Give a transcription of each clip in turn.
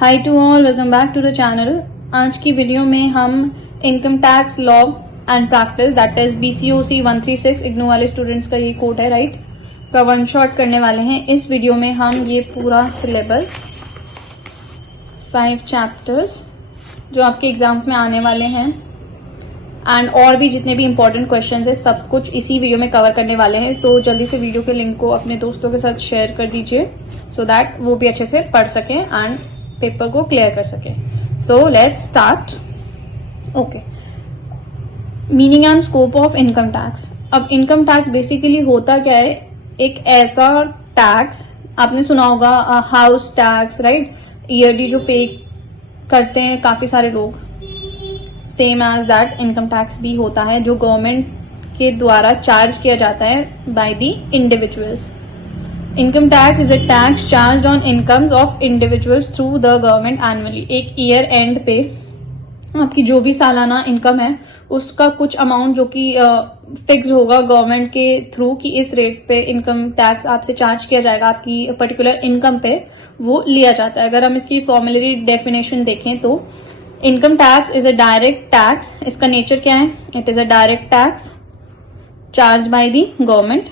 High to all, welcome back to the channel. आज की video में हम income tax law and practice that is BCOC 136 IGNOU वाले students का ये कोड है राइट, का वन शॉट करने वाले हैं। इस वीडियो में हम ये पूरा सिलेबस 5 चैप्टर्स जो आपके एग्जाम्स में आने वाले हैं एंड और भी जितने भी इंपॉर्टेंट क्वेश्चंस है सब कुछ इसी वीडियो में कवर करने वाले हैं। सो जल्दी से वीडियो के लिंक को अपने दोस्तों के साथ शेयर कर दीजिए सो दैट वो भी अच्छे से पढ़ सकें एंड पेपर को क्लियर कर सकें। So let's start. Okay, meaning and scope of income tax. अब इनकम टैक्स बेसिकली होता क्या है, एक ऐसा टैक्स, आपने सुना होगा हाउस टैक्स राइट, ईयरली जो पे करते हैं काफी सारे लोग, same as that income tax भी होता है जो गवर्नमेंट के द्वारा चार्ज किया जाता है by the individuals. Income tax is a tax charged on incomes of individuals through the government annually. एक ईयर एंड पे आपकी जो भी सालाना इनकम है उसका कुछ अमाउंट जो कि फिक्स होगा गवर्नमेंट के थ्रू कि इस रेट पे इनकम टैक्स आपसे चार्ज किया जाएगा, आपकी पर्टिकुलर इनकम पे वो लिया जाता है। अगर हम इसकी फॉर्मुलरी डेफिनेशन देखें तो income tax is a direct tax. इसका नेचर क्या है, it is a direct tax charge by the government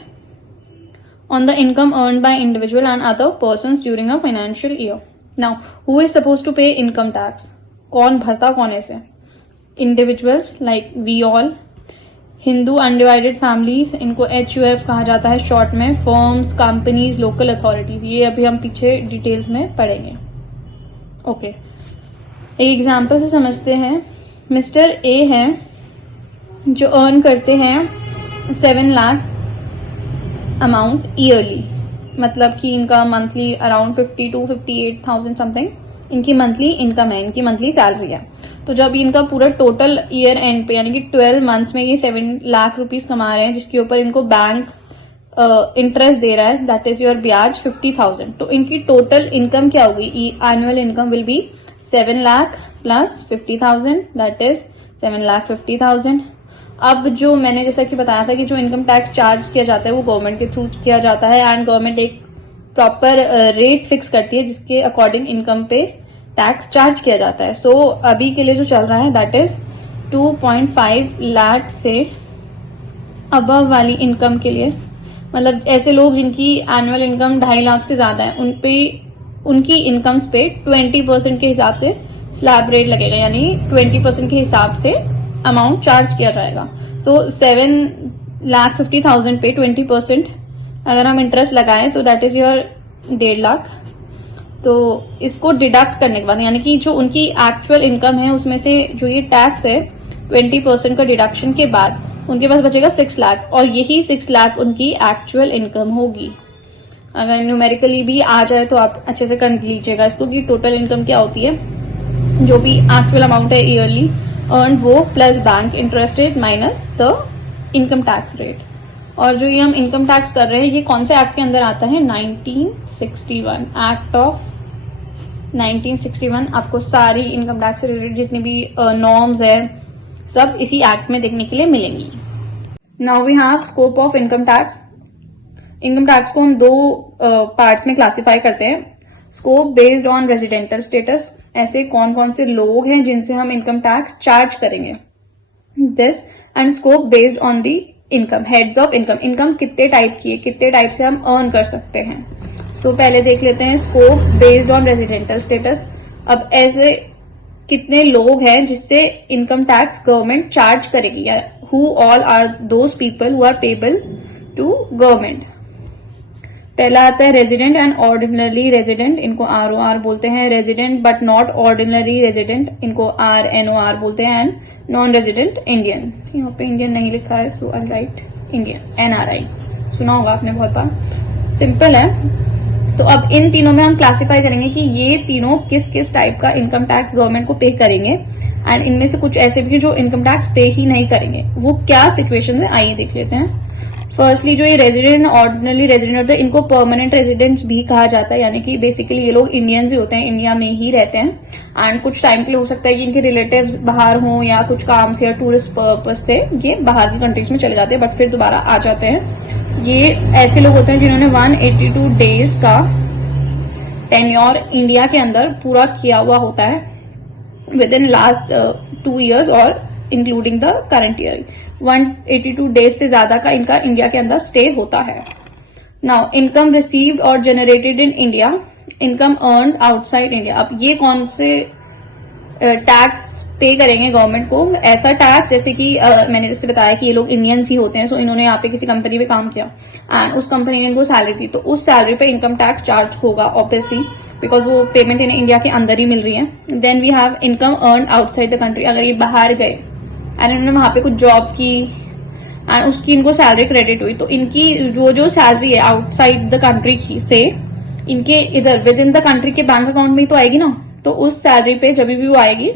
on the income earned by individual and other persons during a financial year. Now, who is supposed to pay income tax? कौन भरता कौन ऐसे? Individuals like we all, Hindu undivided families, इनको HUF कहा जाता है short में, firms, companies, local authorities, ये अभी हम पीछे डिटेल्स में पढ़ेंगे। ओके, एक एग्जाम्पल से समझते हैं। मिस्टर ए है जो अर्न करते हैं 7 लाख अमाउंट ईयरली, मतलब कि इनका मंथली अराउंड 50 to 58,000 समथिंग इनकी मंथली इनकम है, इनकी मंथली सैलरी है। तो जब इनका पूरा टोटल ईयर एंड पे यानी कि 12 मंथ्स में ये 7 लाख रुपीस कमा रहे हैं जिसके ऊपर इनको बैंक इंटरेस्ट दे रहा है, दैट इज योर ब्याज 50,000। तो इनकी टोटल इनकम क्या होगी, annual income will be 7 lakh plus 50,000, that is 7,50,000। अब जो मैंने जैसा कि बताया था कि जो इनकम टैक्स चार्ज किया जाता है वो गवर्नमेंट के थ्रू किया जाता है एंड गवर्नमेंट एक प्रॉपर रेट फिक्स करती है जिसके अकॉर्डिंग इनकम पे टैक्स चार्ज किया जाता है। सो अभी के लिए जो चल रहा है दैट इज 2.5 लाख से अबव वाली इनकम के लिए, मतलब ऐसे लोग जिनकी एनुअल इनकम 2.5 लाख से ज्यादा है उन पे उनकी इनकम्स पे 20% के हिसाब से स्लैब रेट लगेगा, यानी 20% के हिसाब से अमाउंट चार्ज किया जाएगा। तो 7,50,000 पे 20% अगर हम इंटरेस्ट लगाएं सो दैट इज योर 1.5 लाख। तो इसको डिडक्ट करने के बाद यानी कि जो उनकी एक्चुअल इनकम है उसमें से जो ये टैक्स है 20% का डिडक्शन के बाद उनके पास बचेगा 6 लाख और यही 6 लाख उनकी एक्चुअल इनकम होगी। अगर न्यूमेरिकली भी आ जाए तो आप अच्छे से कर लीजिएगा इसको कि टोटल इनकम क्या होती है, जो भी एक्चुअल अमाउंट है ईयरली अर्न वो plus bank interest rate minus the income tax rate. और जो ये हम इनकम टैक्स कर रहे हैं ये कौन से एक्ट के अंदर आता है, 1961 एक्ट ऑफ 1961। आपको सारी इनकम टैक्स से रिलेटेड जितनी भी नॉर्म्स है सब इसी एक्ट में देखने के लिए मिलेंगी। Now we have scope of income tax. Income tax को हम 2 पार्ट्स में क्लासिफाई करते हैं। Scope based on residential status, ऐसे कौन कौन से लोग हैं जिनसे हम इनकम टैक्स चार्ज करेंगे, this, and scope based on the income, heads of income, income कितने टाइप की है, कितने टाइप से हम अर्न कर सकते हैं। सो पहले देख लेते हैं scope based on residential status. अब ऐसे कितने लोग हैं जिससे इनकम टैक्स गवर्नमेंट चार्ज करेगी, या who all are those people who are payable to government. पहला आता है रेजिडेंट एंड ऑर्डिनरी रेजिडेंट, इनको ROR बोलते हैं। Resident but not ordinary resident, इनको RNOR बोलते हैं। एंड नॉन रेजिडेंट इंडियन, यहाँ पे इंडियन नहीं लिखा है सो आई राइट इंडियन, NRI, सुना होगा आपने बहुत बार, सिंपल है। तो अब इन तीनों में हम क्लासिफाई करेंगे कि ये तीनों किस किस टाइप का इनकम टैक्स गवर्नमेंट को पे करेंगे एंड इनमें से कुछ ऐसे भी जो इनकम टैक्स पे ही नहीं करेंगे, वो क्या सिचुएशन है आइए देख लेते हैं। फर्स्टली जो ये रेजिडेंट ऑर्डिनरी रेजिडेंट होते हैं इनको परमानेंट रेजिडेंट्स भी कहा जाता है, यानी कि बेसिकली ये लोग इंडियंस ही होते हैं, इंडिया में ही रहते हैं एंड कुछ टाइम के लिए हो सकता है कि इनके रिलेटिव्स बाहर हों या कुछ काम से या टूरिस्ट पर्पज से ये बाहर की कंट्रीज में चले जाते हैं बट फिर दोबारा आ जाते हैं। ये ऐसे लोग होते हैं जिन्होंने 182 डेज का टेन्योर इंडिया के अंदर पूरा किया हुआ होता है विद इन लास्ट 2 years और including the current year. 182 days से ज्यादा का इनका इंडिया के अंदर स्टे होता है। नाउ इनकम रिसीव्ड और generated in India, income earn outside India. अब ये कौन से टैक्स पे करेंगे गवर्नमेंट को? ऐसा टैक्स जैसे कि मैंने जैसे बताया कि ये लोग इंडियंस ही होते हैं, सो इन्होंने यहाँ पे किसी कंपनी पे काम किया एंड उस कंपनी ने इनको सैलरी दी, तो उस सैलरी पे इनकम टैक्स चार्ज होगा ऑब्वियसली, बिकॉज वो पेमेंट इन्हें इंडिया के अंदर ही मिल रही है। Then we have income earn outside the country. अगर ये बाहर गए एंड इन्होंने वहां पे कुछ जॉब की एंड उसकी इनको सैलरी क्रेडिट हुई, तो इनकी जो सैलरी है आउटसाइड द कंट्री की से इनके इधर विद इन द कंट्री के बैंक अकाउंट में ही तो आएगी ना, तो उस सैलरी पे जब भी वो आएगी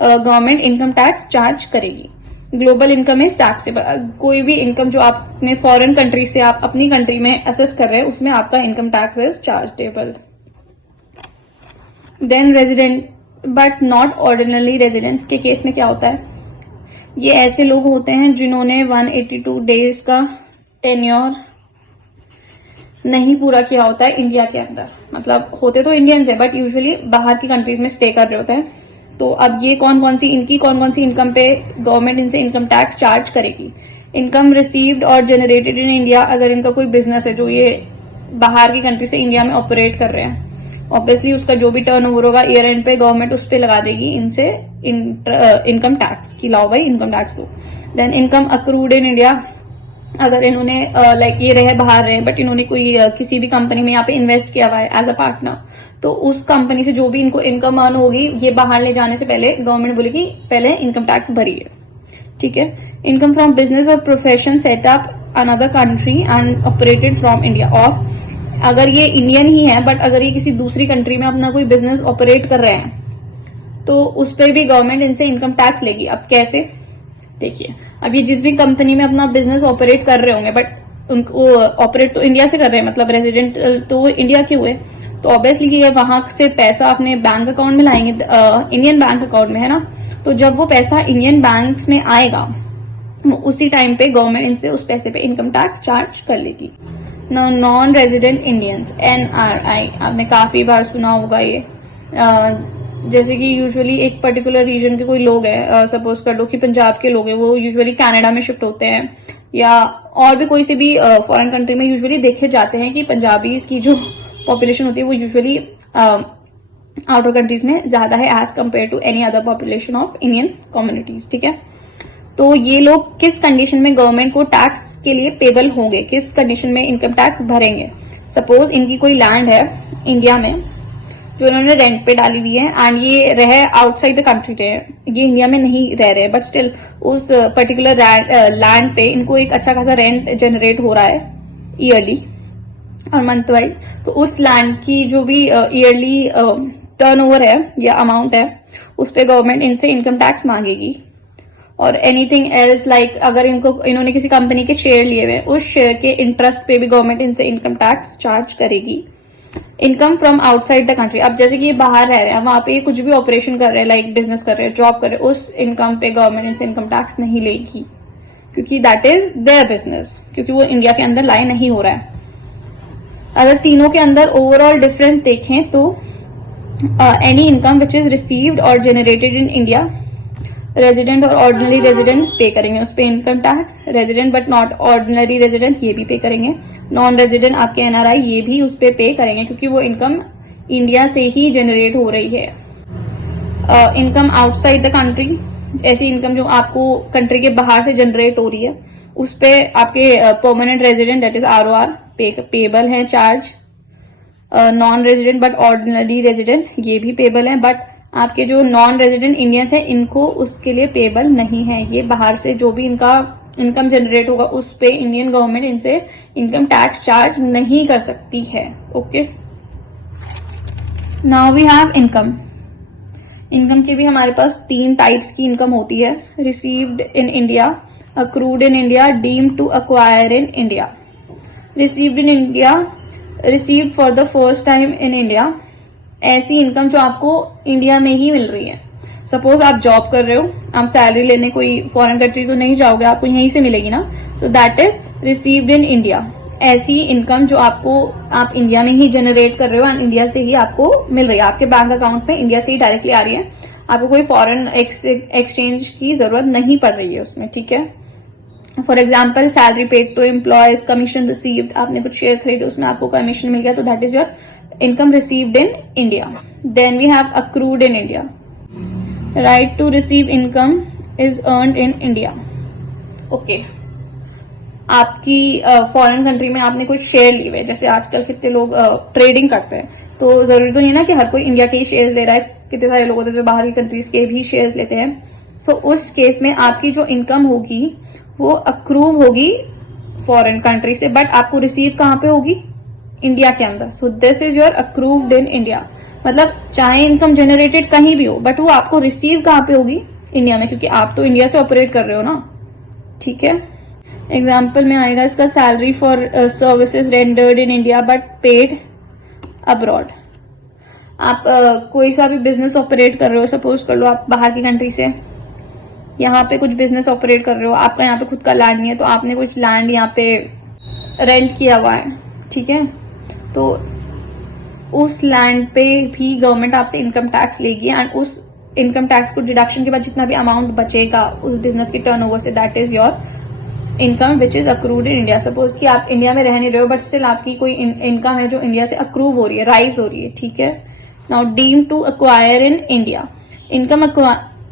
गवर्नमेंट इनकम टैक्स चार्ज करेगी। Global income is taxable. कोई भी इनकम जो आप अपने फॉरेन कंट्री से आप अपनी कंट्री में असेस कर रहे हैं उसमें आपका income tax is chargeable. Then resident but not ordinary resident के केस में क्या होता है? ये ऐसे लोग होते हैं जिन्होंने 182 डेज का टेन्योर नहीं पूरा किया होता है इंडिया के अंदर, मतलब होते तो इंडियंस है बट यूजुअली बाहर की कंट्रीज में स्टे कर रहे होते हैं। तो अब ये कौन कौन सी इनकम पे गवर्नमेंट इनसे इनकम टैक्स चार्ज करेगी? इनकम रिसीव्ड और जनरेटेड इन इंडिया। अगर इनका कोई बिजनेस है जो ये बाहर की कंट्री से इंडिया में ऑपरेट कर रहे हैं, ऑब्वियसली उसका जो भी टर्नओवर होगा ईयर एंड पे गवर्नमेंट उस पे लगा देगी इनसे इनकम टैक्स की लाओ भाई इनकम टैक्स दो। Then income accrued in India. अगर इन्होंने लाइक ये रहे बाहर रहे बट इन्होंने कोई किसी भी कंपनी में यहाँ पे इन्वेस्ट किया हुआ है एज अ पार्टनर, तो उस कंपनी से जो भी इनको इनकम अर्न होगी ये बाहर ले जाने से पहले गवर्नमेंट बोलेगी पहले इनकम टैक्स भरिए, ठीक है। इनकम फ्रॉम बिजनेस और profession setup another country and operated from India. और अगर ये इंडियन ही है बट अगर ये किसी दूसरी कंट्री में अपना कोई बिजनेस ऑपरेट कर रहे हैं तो उस पर भी गवर्नमेंट इनसे इनकम टैक्स लेगी। अब कैसे? देखिए, अब ये जिस भी कंपनी में अपना बिजनेस ऑपरेट कर रहे होंगे बट उनको ऑपरेट तो इंडिया से कर रहे हैं, मतलब रेजिडेंट तो इंडिया के हुए, तो ऑब्वियसली कि वहां से पैसा अपने बैंक अकाउंट में लाएंगे, इंडियन बैंक अकाउंट में, है ना। तो जब वो पैसा इंडियन बैंक्स में आएगा उसी टाइम पे गवर्नमेंट इनसे उस पैसे पे इनकम टैक्स चार्ज कर लेगी। नॉन रेजिडेंट इंडियंस, NRI, आपने काफी बार सुना होगा ये। जैसे कि यूजुअली एक पर्टिकुलर रीजन के कोई लोग हैं, सपोज कर लो कि पंजाब के लोग हैं, वो यूजुअली कनाडा में शिफ्ट होते हैं या और भी कोई से भी फॉरेन कंट्री में यूजुअली देखे जाते हैं कि पंजाबीज की जो पॉपुलेशन होती है वो यूजुअली आउटर कंट्रीज में ज्यादा है as compared to any other population of Indian communities, ठीक है। तो ये लोग किस कंडीशन में गवर्नमेंट को टैक्स के लिए पेबल होंगे, किस कंडीशन में इनकम टैक्स भरेंगे? सपोज इनकी कोई लैंड है इंडिया में जो इन्होंने रेंट पे डाली हुई है एंड ये रहे आउटसाइड द कंट्री रहे, ये इंडिया में नहीं रह रहे बट स्टिल उस पर्टिकुलर लैंड पे इनको एक अच्छा खासा रेंट जनरेट हो रहा है ईयरली और मंथ वाइज। तो उस लैंड की जो भी ईयरली टर्नओवर है या अमाउंट है उस पे गवर्नमेंट इनसे इनकम टैक्स मांगेगी। और एनीथिंग एल्स लाइक अगर इन्होंने किसी कंपनी के शेयर लिए हुए उस शेयर के इंटरेस्ट पे भी गवर्नमेंट इनसे इनकम टैक्स चार्ज करेगी। Income from outside the country, अब जैसे कि ये बाहर रह रहे हैं, वहां पे कुछ भी ऑपरेशन कर रहे हैं, लाइक बिजनेस कर रहे हैं, जॉब कर रहे हैं, उस इनकम पे गवर्नमेंट इनसे इनकम टैक्स नहीं लेगी क्योंकि दैट इज देयर बिजनेस, क्योंकि वो इंडिया के अंदर लाई नहीं हो रहा है। अगर तीनों के अंदर ओवरऑल डिफरेंस देखें तो any income which is received और जनरेटेड इन इंडिया, रेजिडेंट और ऑर्डिनरी रेजिडेंट पे करेंगे उस पे income tax. Resident but not ordinary resident ये भी पे करेंगे। नॉन रेजिडेंट आपके NRI ये भी उस पे करेंगे क्योंकि वो इनकम इंडिया से ही जनरेट हो रही है। इनकम आउटसाइड द कंट्री, ऐसी इनकम जो आपको कंट्री के बाहर से जनरेट हो रही है उस पे आपके permanent resident that is ROR payable है charge. Non resident but ordinary resident ये भी पेबल है, बट आपके जो नॉन रेजिडेंट इंडियंस है इनको उसके लिए पेबल नहीं है। ये बाहर से जो भी इनका इनकम जनरेट होगा उस पे इंडियन गवर्नमेंट इनसे इनकम टैक्स चार्ज नहीं कर सकती है। Okay, now we have income. Income के भी हमारे पास 3 टाइप्स की इनकम होती है। Received in India, accrued in India, deemed to acquire in India. Received in India, received for the first time in India, ऐसी इनकम जो आपको इंडिया में ही मिल रही है। सपोज आप जॉब कर रहे हो, आप सैलरी लेने कोई फॉरेन कंट्री तो नहीं जाओगे, आपको यहीं से मिलेगी ना, सो that is received in India. ऐसी इनकम जो आप इंडिया में ही जनरेट कर रहे हो एंड इंडिया से ही आपको मिल रही है, आपके बैंक अकाउंट में इंडिया से ही डायरेक्टली आ रही है, आपको कोई फॉरेन एक्सचेंज की जरूरत नहीं पड़ रही है उसमें, ठीक है। For example salary paid to employees, commission received, आपने कुछ शेयर खरीदे उसमें आपको कमीशन मिल गया, तो that is your income received in India. Then we have accrued in India, right to receive income is earned in India. Okay, आपकी foreign country में आपने कुछ शेयर लिए हुए, जैसे आजकल कितने लोग ट्रेडिंग करते हैं, तो जरूरी तो नहीं ना कि हर कोई इंडिया के ही शेयर्स ले रहा है, कितने सारे लोग होते हैं जो बाहर की कंट्रीज के भी शेयर्स लेते हैं। सो उस केस में आपकी जो इनकम होगी वो अक्रूव होगी फॉरेन कंट्री से, बट आपको रिसीव कहाँ पे होगी? इंडिया के अंदर। So this is your accrued in India. मतलब चाहे इनकम जनरेटेड कहीं भी हो, बट वो आपको रिसीव कहाँ पे होगी? इंडिया में, क्योंकि आप तो इंडिया से ऑपरेट कर रहे हो ना, ठीक है। एग्जाम्पल में आएगा इसका salary for services rendered in India but paid abroad. आप कोई सा भी बिजनेस ऑपरेट कर रहे हो, सपोज कर लो आप बाहर की कंट्री से यहाँ पे कुछ बिजनेस ऑपरेट कर रहे हो, आपका यहाँ पे खुद का लैंड नहीं है, तो आपने कुछ लैंड यहाँ पे रेंट किया हुआ है, ठीक है, तो उस लैंड पे भी गवर्नमेंट आपसे इनकम टैक्स लेगी एंड उस इनकम टैक्स को डिडक्शन के बाद जितना भी अमाउंट बचेगा उस बिजनेस के टर्नओवर से, that is your income which is accrued in India. Suppose कि आप इंडिया में रह नहीं रहे हो बट स्टिल आपकी कोई इनकम है जो इंडिया से अक्रूव हो रही है, राइज हो रही है, ठीक है। Now deem to acquire in India, income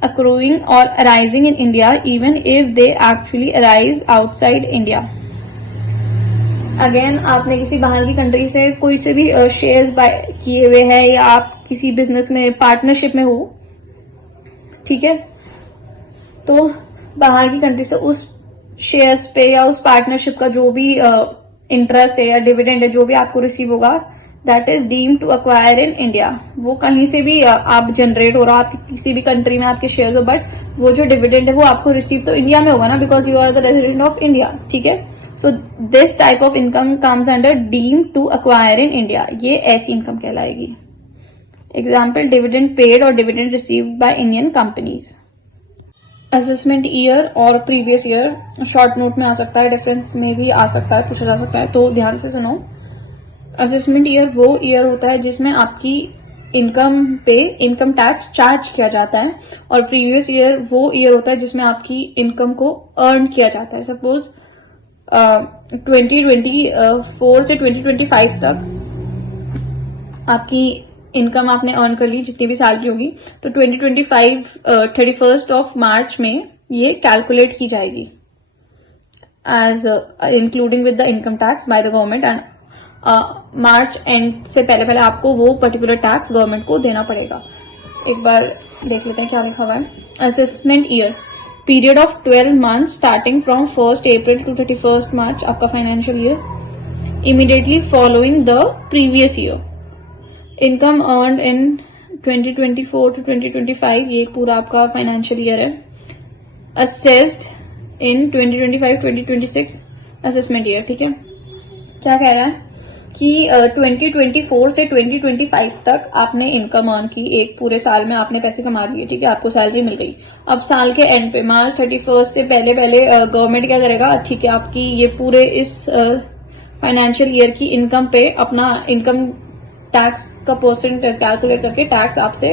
accruing or arising in India even if they actually arise outside India। Again आपने किसी बाहर की कंट्री से कोई से भी शेयर्स बाय किए हुए हैं या आप किसी बिजनेस में पार्टनरशिप में हो, ठीक है, तो बाहर की कंट्री से उस शेयर्स पे या उस पार्टनरशिप का जो भी इंटरेस्ट है या डिविडेंड है जो भी आपको रिसीव होगा, that is deem to acquire in India. वो कहीं से भी आप जनरेट हो रहा हो, आपकी किसी भी कंट्री में आपके शेयर्स हो, बट वो जो डिविडेंड है वो आपको रिसीव तो इंडिया में होगा ना, because you are the resident of India, ठीक है। So this type of income comes under deem to acquire in India, ये ऐसी इनकम कहलाएगी। एग्जाम्पल डिविडेंड पेड और dividend received by Indian companies. Assessment year और प्रीवियस ईयर शॉर्ट नोट में आ सकता है, डिफरेंस में भी आ सकता है, पूछा जा सकता है, तो ध्यान से सुनो। असेसमेंट ईयर वो ईयर होता है जिसमें आपकी इनकम पे इनकम टैक्स चार्ज किया जाता है, और प्रीवियस ईयर वो ईयर होता है जिसमें आपकी इनकम को अर्न किया जाता है। सपोज 2024 से 2025 तक आपकी इनकम आपने अर्न कर ली, जितनी भी सैलरी होगी, तो 2025 31 ऑफ मार्च में ये कैलकुलेट की जाएगी as including with the income tax by the government, and March end से पहले पहले आपको वो पर्टिकुलर टैक्स गवर्नमेंट को देना पड़ेगा। एक बार देख लेते हैं क्या लिखा हुआ है। Assessment year period of 12 month starting from 1 April to 31 March, आपका financial year immediately following the previous year. Income earn in 2024 to 2025, ये पूरा आपका फाइनेंशियल ईयर है। असेस्ड इन 2025-2026 असेसमेंट ईयर, ठीक है। क्या कह रहा है कि 2024 से 2025 तक आपने इनकम अर्न की, एक पूरे साल में आपने पैसे कमा लिए, ठीक है, आपको सैलरी मिल गई। अब साल के एंड पे मार्च 31 से पहले पहले गवर्नमेंट क्या करेगा, ठीक है, आपकी ये पूरे इस फाइनेंशियल ईयर की इनकम पे अपना इनकम टैक्स का परसेंट कैलकुलेट करके टैक्स आपसे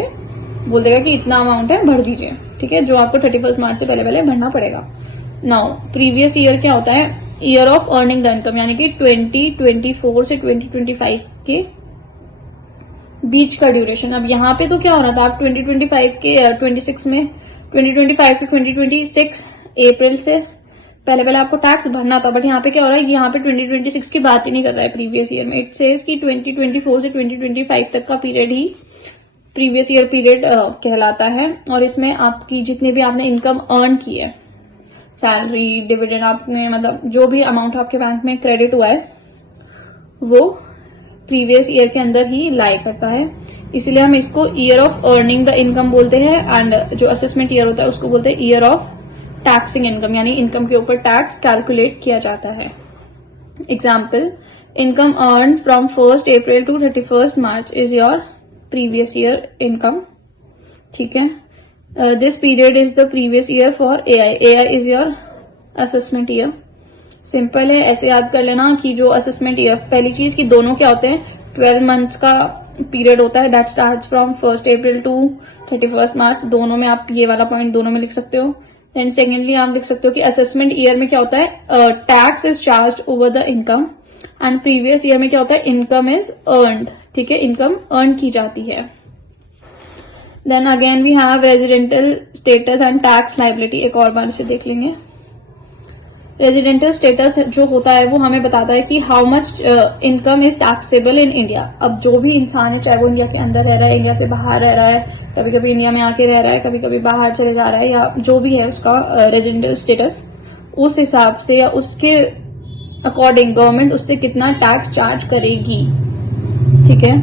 बोल देगा कि इतना अमाउंट है, भर दीजिए, ठीक है, जो आपको 31 मार्च से पहले पहले भरना पड़ेगा। नाउ प्रीवियस ईयर क्या होता है, year of earning the income, यानी कि 2024 से 2025 के बीच का ड्यूरेशन। अब यहाँ पे तो क्या हो रहा था, आप 2025 के 26 में 2025 टू 2026 अप्रैल से पहले पहले आपको टैक्स भरना था, बट यहाँ पे क्या हो रहा है, यहाँ पे 2026 की बात ही नहीं कर रहा है प्रीवियस ईयर में। इट सेज कि 2024 से 2025 तक का पीरियड ही प्रीवियस ईयर पीरियड कहलाता है, और इसमें आपकी जितने भी आपने इनकम अर्न की है, सैलरी, डिविडेंड, आपने मतलब जो भी अमाउंट आपके बैंक में क्रेडिट हुआ है वो प्रीवियस ईयर के अंदर ही लाई करता है, इसलिए हम इसको year of earning the income बोलते हैं। एंड जो असेसमेंट ईयर होता है उसको बोलते हैं ईयर ऑफ टैक्सिंग इनकम, यानी इनकम के ऊपर टैक्स कैलकुलेट किया जाता है। Example, income earn from 1 April to 31 March is your previous year income, ठीक है। This period is the previous year for AI. AI is your assessment year. Simple है, ऐसे याद कर लेना कि जो असेसमेंट ईयर, पहली चीज कि दोनों क्या होते हैं, 12 मंथ्स का पीरियड होता है, that starts from 1 April to 31 March. दोनों में आप ये वाला पॉइंट दोनों में लिख सकते हो। देन सेकेंडली आप लिख सकते हो कि असेसमेंट ईयर में क्या होता है, tax is charge over the income, and previous year में क्या होता है, इनकम इज अर्नड। ठीक है, इनकम अर्न की जाती है। Then again we have residential status and tax liability. एक और बार इसे देख लेंगे। रेजिडेंटल स्टेटस जो होता है वो हमें बताता है कि how much income is taxable in India. अब जो भी इंसान है, चाहे वो इंडिया के अंदर रह रहा है, इंडिया से बाहर रह रहा है, कभी कभी इंडिया में आके रह रहा है, कभी कभी बाहर चले जा रहा है, या जो भी है उसका रेजिडेंटल स्टेटस, उस हिसाब से या उसके अकॉर्डिंग गवर्नमेंट उससे कितना टैक्स चार्ज करेगी। ठीक है,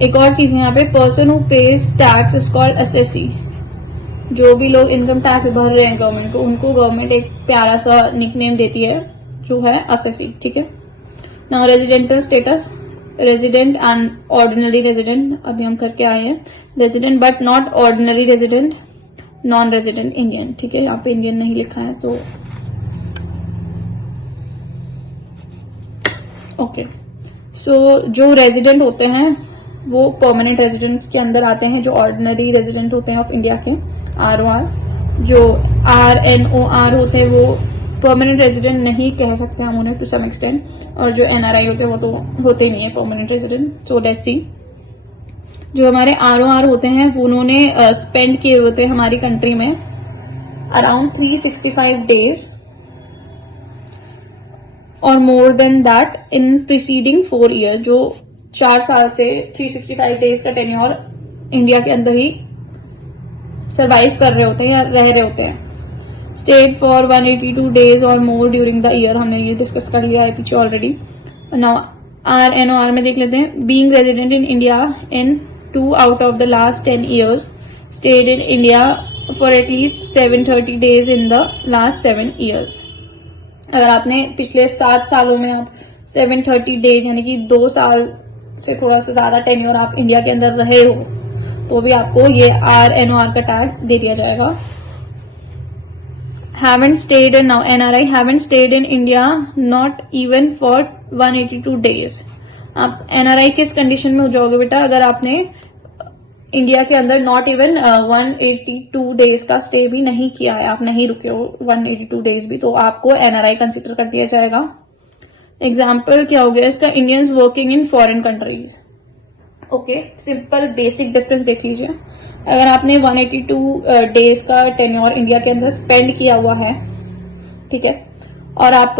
एक और चीज यहाँ पे, person who page tax is called assessee. जो भी लोग इनकम टैक्स भर रहे हैं गवर्नमेंट को, उनको गवर्नमेंट एक प्यारा सा निकनेम देती है जो है असेसी। ठीक है, now residential status, resident and ordinary resident अभी हम करके आए हैं। Resident but not ordinary resident, non resident Indian. ठीक है, यहाँ पे इंडियन नहीं लिखा है तो ओके। सो जो रेजिडेंट होते हैं वो परमानेंट रेजिडेंट के अंदर आते हैं। जो ऑर्डिनरी रेजिडेंट होते हैं ऑफ इंडिया के, ROR, जो RNOR होते हैं वो परमानेंट रेजिडेंट नहीं कह सकते हम उन्हें टू सम एक्सटेंट, और जो NRI होते हैं वो तो होते ही नहीं है permanent resident. So let's see, जो हमारे ROR होते हैं वो उन्होंने स्पेंड किए होते हैं हमारी कंट्री में अराउंड 365 डेज और more than that in preceding 4 years. जो 4 साल से 365 डेज का टेन्योर इंडिया के अंदर ही सरवाइव कर रहे होते हैं या रह रहे होते हैं। स्टेड फॉर 182 डेज और मोर ड्यूरिंग द ईयर, हमने ये डिस्कस कर लिया है पीछे ऑलरेडी। नाउ RNOR में देख लेते हैं। Being resident in India in 2 out of the last 10 years, stayed in India for at least 730 days in the last 7 years. अगर आपने पिछले 7 सालों में आप 730 डेज यानी कि 2 साल से थोड़ा सा ज्यादा टेन्योर आप इंडिया के अंदर रहे हो तो भी आपको ये RNOR का टैग दे दिया जाएगा। haven't stayed in, now NRI haven't stayed in India not even for 182 days। आप NRI किस कंडीशन में हो जाओगे बेटा, अगर आपने इंडिया के अंदर नॉट इवन 182 डेज का स्टे भी नहीं किया है, आप नहीं रुके हो 182 डेज भी, तो आपको NRI कंसिडर कर दिया जाएगा। एग्जाम्पल क्या हो गया इसका, Indians working in foreign countries. Okay, simple basic difference देख लीजिए। अगर आपने 182 डेज का टेन्योर इंडिया के अंदर स्पेंड किया हुआ है, ठीक है, और आप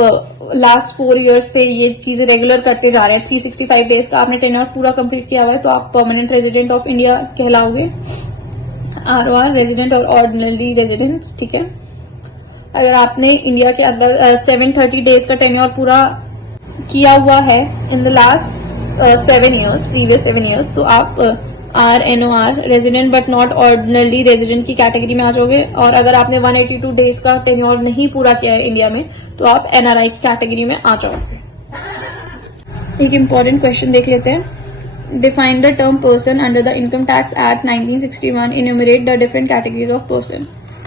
लास्ट 4 इयर्स से ये चीजें रेगुलर करते जा रहे हैं, 365 डेज का आपने टेन्योर पूरा कंप्लीट किया हुआ है, तो आप परमानेंट रेजिडेंट ऑफ इंडिया कहलाओगे। ROR रेजिडेंट और ऑर्डिनरी रेजिडेंट्स। ठीक है, अगर आपने इंडिया के अंदर 730 डेज का टेन्योर पूरा किया हुआ है in the last 7 years, previous 7 years, तो आप RNOR resident but not ordinary resident की कैटेगरी में आ जाओगे। और अगर आपने 182 डेज का टेन्योर नहीं पूरा किया है इंडिया में तो आप NRI की कैटेगरी में आ जाओगे। एक इंपॉर्टेंट क्वेश्चन देख लेते हैं। Define the term person under the income tax act 1961, enumerate the different categories of person.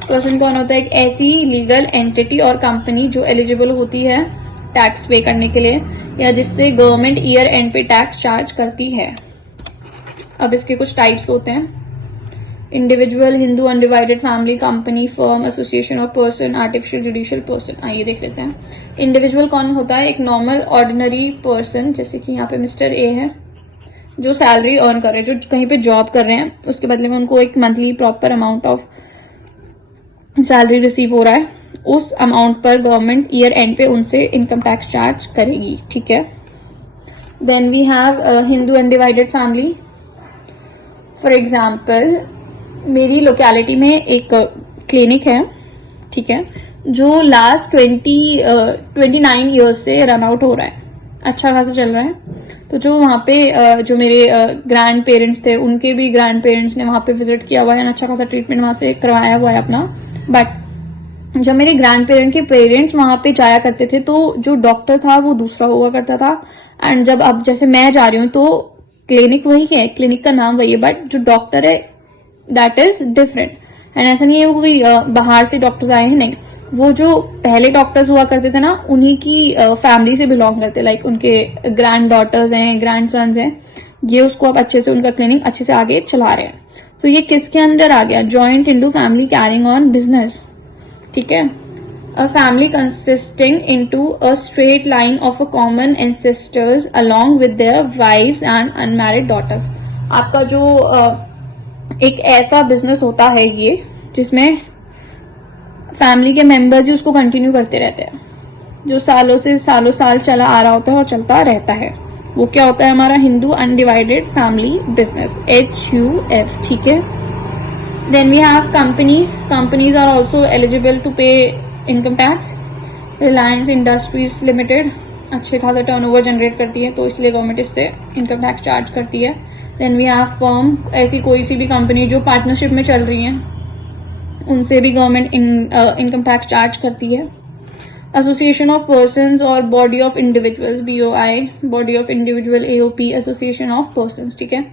Person कौन होता है, एक ऐसी लीगल एंटिटी और कंपनी जो एलिजिबल होती है टैक्स पे करने के लिए या जिससे गवर्नमेंट ईयर एंड पे टैक्स चार्ज करती है। अब इसके कुछ टाइप्स होते हैं, individual, Hindu, undivided family, company, firm, association of person, artificial, judicial person. आइए देख लेते हैं। इंडिविजुअल कौन होता है, एक नॉर्मल ऑर्डिनरी पर्सन, जैसे कि यहाँ पे मिस्टर ए है जो सैलरी अर्न कर रहे हैं, जो कहीं पे जॉब कर रहे हैं, उसके बदले में उनको एक monthly proper amount of salary receive हो रहा है, उस अमाउंट पर गवर्नमेंट ईयर एंड पे उनसे इनकम टैक्स चार्ज करेगी। ठीक है, then we have Hindu undivided family. For example मेरी लोकेलिटी में एक क्लिनिक है, ठीक है, जो लास्ट 29 ईयर्स से रन आउट हो रहा है, अच्छा खासा चल रहा है। तो जो वहाँ पे जो मेरे ग्रैंड पेरेंट्स थे, उनके भी ग्रैंड पेरेंट्स ने वहाँ पे विजिट किया हुआ है, अच्छा खासा ट्रीटमेंट वहाँ से करवाया हुआ है अपना। बट जब मेरे ग्रैंड पेरेंट के पेरेंट्स वहाँ पे जाया करते थे तो जो डॉक्टर था वो दूसरा हुआ करता था, एंड जब अब जैसे मैं जा रही हूँ तो क्लिनिक वही है, क्लिनिक का नाम वही है, बट जो डॉक्टर है दैट इज डिफरेंट। एंड ऐसा नहीं है वो कोई बाहर से डॉक्टर्स आए हैं, नहीं, वो जो पहले डॉक्टर्स हुआ करते थे ना, उन्हीं की फैमिली से बिलोंग करते, लाइक उनके ग्रैंड डॉटर्स हैं, ग्रैंड सन्स हैं, ये उसको अब अच्छे से उनका क्लिनिक अच्छे से आगे चला रहे हैं। तो ये किसके अंडर आ गया? Joint into family carrying on business, ठीक है। A family consisting into a straight line of a common ancestors along with their wives and unmarried daughters। आपका जो एक ऐसा बिजनेस होता है ये जिसमें फैमिली के मेंबर्स ही उसको कंटिन्यू करते रहते हैं, जो सालों से सालों साल चला आ रहा होता है और चलता रहता है। वो क्या होता है? हमारा Hindu undivided family business, HUF, ठीक है। Then we have companies. Companies are also eligible to pay income tax. Reliance Industries Limited अच्छे खासा टर्नओवर जनरेट करती है, तो इसलिए गवर्नमेंट इससे इनकम टैक्स चार्ज करती है। देन वी हैव फर्म, ऐसी कोई सी भी कंपनी जो पार्टनरशिप में चल रही है, उनसे भी गवर्नमेंट इनकम टैक्स चार्ज करती है। एसोसिएशन ऑफ पर्सन्स और body of individuals, BOI, body of individual, AOP, association of persons, ठीक है।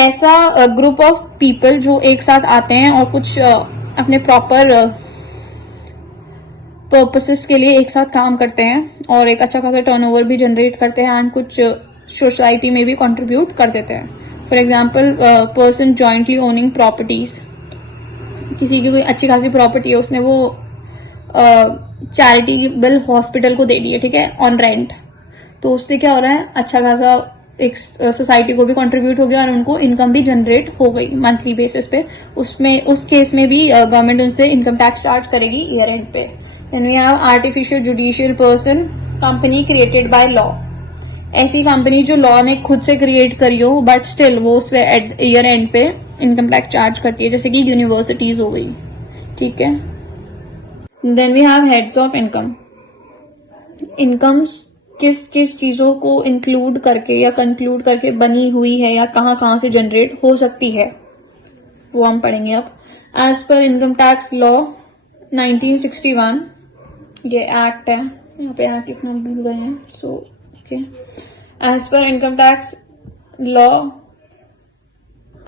ऐसा ग्रुप ऑफ पीपल जो एक साथ आते हैं और कुछ अपने प्रॉपर पर्पसेस के लिए एक साथ काम करते हैं और एक अच्छा खासा टर्नओवर भी जनरेट करते हैं एंड कुछ सोसाइटी में भी कंट्रीब्यूट कर देते हैं। For example, person jointly owning properties, किसी की कोई अच्छी खासी प्रॉपर्टी है, उसने वो चैरिटेबल हॉस्पिटल को दे दी है, ठीक है, ऑन रेंट, तो उससे क्या हो रहा है? अच्छा खासा एक सोसाइटी को भी कंट्रीब्यूट हो गया और उनको इनकम भी जनरेट हो गई मंथली बेसिस पे। उसमें उस केस में भी गवर्नमेंट उनसे इनकम टैक्स चार्ज करेगी ईयर एंड पे। Then we have artificial judicial person, company created by law, ऐसी कंपनी जो लॉ ने खुद से क्रिएट करी हो बट स्टिल वो उस पे ईयर एंड पे इनकम टैक्स चार्ज करती है, जैसे कि यूनिवर्सिटीज हो गई, ठीक है। Then we have heads of income. Incomes किस किस चीजों को इंक्लूड करके या कंक्लूड करके बनी हुई है या कहाँ कहाँ से जनरेट हो सकती है, वो हम पढ़ेंगे अब। As per income tax law 1961, ये एक्ट है, यहाँ पे एक्ट लिखना भूल गए हैं, सो ओके। एज पर income tax law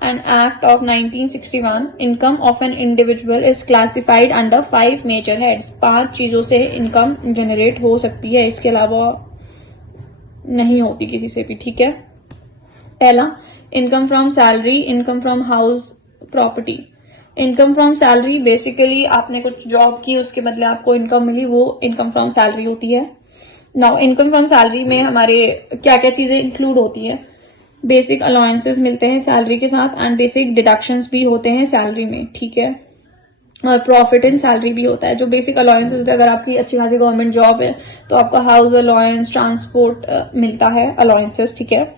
and act of 1961, income of an individual is classified under 5 major heads. 5 चीजों से इनकम जनरेट हो सकती है, इसके अलावा नहीं होती किसी से भी, ठीक है। पहला, income from salary, income from house property. Income from salary, basically आपने कुछ जॉब की, उसके बदले आपको इनकम मिली, वो इनकम फ्रॉम सैलरी होती है। नाउ इनकम फ्रॉम सैलरी में हमारे क्या क्या चीजें इंक्लूड होती है? बेसिक अलाउंसेस मिलते हैं सैलरी के साथ एंड बेसिक डिडक्शंस भी होते हैं सैलरी में, ठीक है। और प्रॉफिट इन सैलरी भी होता है। जो बेसिक अलाउंसेस होते हैं, अगर आपकी अच्छी खासी गवर्नमेंट जॉब है तो आपका हाउस अलाउंस, ट्रांसपोर्ट मिलता है, अलाउंसेस, ठीक है।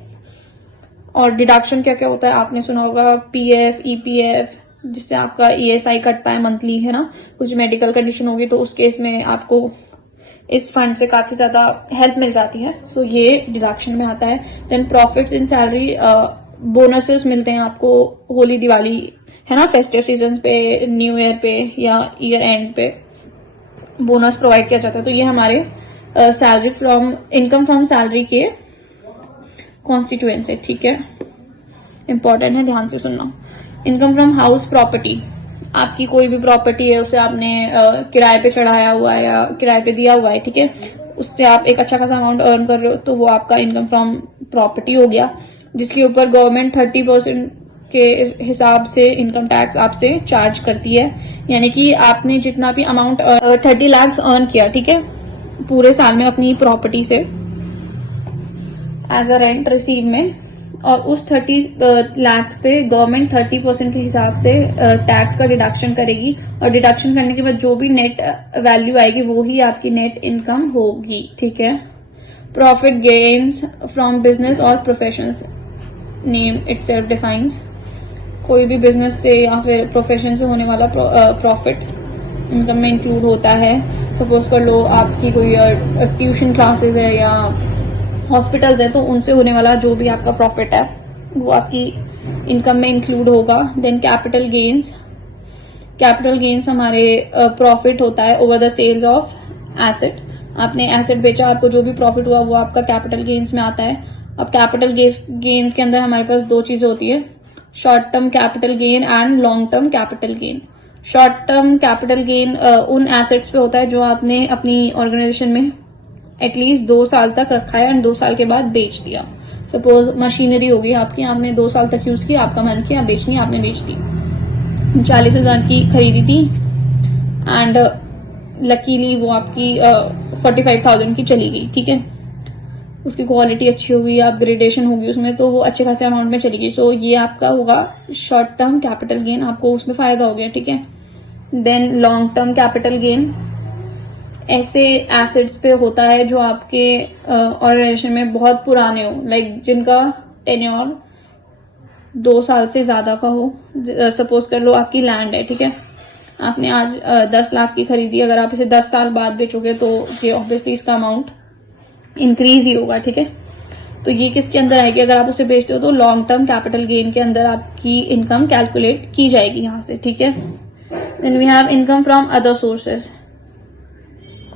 और डिडक्शन क्या क्या होता है? आपने सुना होगा PF, EPF, जिससे आपका ESI कटता है मंथली, है ना। कुछ मेडिकल कंडीशन होगी तो उस केस में आपको इस फंड से काफी ज्यादा हेल्प मिल जाती है, सो ये डिडक्शन में आता है। Then profits in salary, bonuses मिलते हैं आपको होली, दिवाली, है ना, फेस्टिव सीजन पे, न्यू ईयर पे या ईयर एंड पे बोनस प्रोवाइड किया जाता है। तो ये हमारे salary from, income from salary के कॉन्स्टिट्यूएंट्स है, ठीक है, इंपॉर्टेंट है, ध्यान से सुनना। इनकम फ्रॉम हाउस प्रॉपर्टी, आपकी कोई भी प्रॉपर्टी है, उसे आपने किराए पे चढ़ाया हुआ है या किराए पे दिया हुआ है, ठीक है, उससे आप एक अच्छा खासा अमाउंट अर्न कर रहे हो, तो वो आपका इनकम फ्रॉम प्रॉपर्टी हो गया, जिसके ऊपर गवर्नमेंट 30% के हिसाब से इनकम टैक्स आपसे चार्ज करती है। यानी कि आपने जितना भी अमाउंट 30 लाख अर्न किया, ठीक है, पूरे साल में अपनी प्रॉपर्टी से एज अ रेंट रिसीव में, और उस 30 लाख पे गवर्नमेंट 30% के हिसाब से टैक्स का डिडक्शन करेगी, और डिडक्शन करने के बाद जो भी नेट वैल्यू आएगी वो ही आपकी नेट इनकम होगी, ठीक है। प्रॉफिट गेन्स फ्रॉम बिजनेस और प्रोफेशंस, नेम इटसेल्फ डिफाइंस, कोई भी बिजनेस से या फिर प्रोफेशन से होने वाला प्रॉफिट इनकम में इंक्लूड होता है। सपोज कर लो आपकी कोई ट्यूशन क्लासेस है या हॉस्पिटल्स है, तो उनसे होने वाला जो भी आपका प्रॉफिट है वो आपकी इनकम में इंक्लूड होगा। Then capital gains, capital gains हमारे प्रॉफिट होता है over the sales of asset. आपने एसेट बेचा, आपको जो भी प्रॉफिट हुआ वो आपका कैपिटल गेन्स में आता है। अब कैपिटल गेन्स के अंदर हमारे पास 2 चीजें होती है, short term capital gain and long term capital gain. Short term capital gain उन एसेट्स पे होता है जो आपने अपनी ऑर्गेनाइजेशन में एटलीस्ट 2 साल तक रखा है एंड 2 साल के बाद बेच दिया। सपोज मशीनरी होगी आपकी, आपने 2 साल तक यूज किया, आपका मन किया बेचनी, आपने बेच दी। 40,000 की खरीदी थी एंड लकीली वो आपकी 45,000 की चली गई, ठीक है। उसकी क्वालिटी अच्छी होगी, अपग्रेडेशन होगी उसमें, तो वो अच्छे खासे अमाउंट में चली गई। सो ये आपका होगा शॉर्ट टर्म कैपिटल गेन, आपको उसमें फायदा हो गया, ठीक है। Then long term capital gain ऐसे एसेट्स पे होता है जो आपके ऑर्गेनाइजेशन में बहुत पुराने हो, लाइक जिनका टेन्योर 2 साल से ज्यादा का हो। सपोज कर लो आपकी लैंड है, ठीक है, आपने आज 10 लाख की खरीदी, अगर आप इसे 10 साल बाद बेचोगे तो ये ऑब्वियसली इसका अमाउंट इंक्रीज ही होगा, ठीक है। तो ये किसके अंदर आएगी, अगर आप उसे बेचते हो तो लॉन्ग टर्म कैपिटल गेन के अंदर आपकी इनकम कैलकुलेट की जाएगी यहां से, ठीक है। Then we have income from other sources.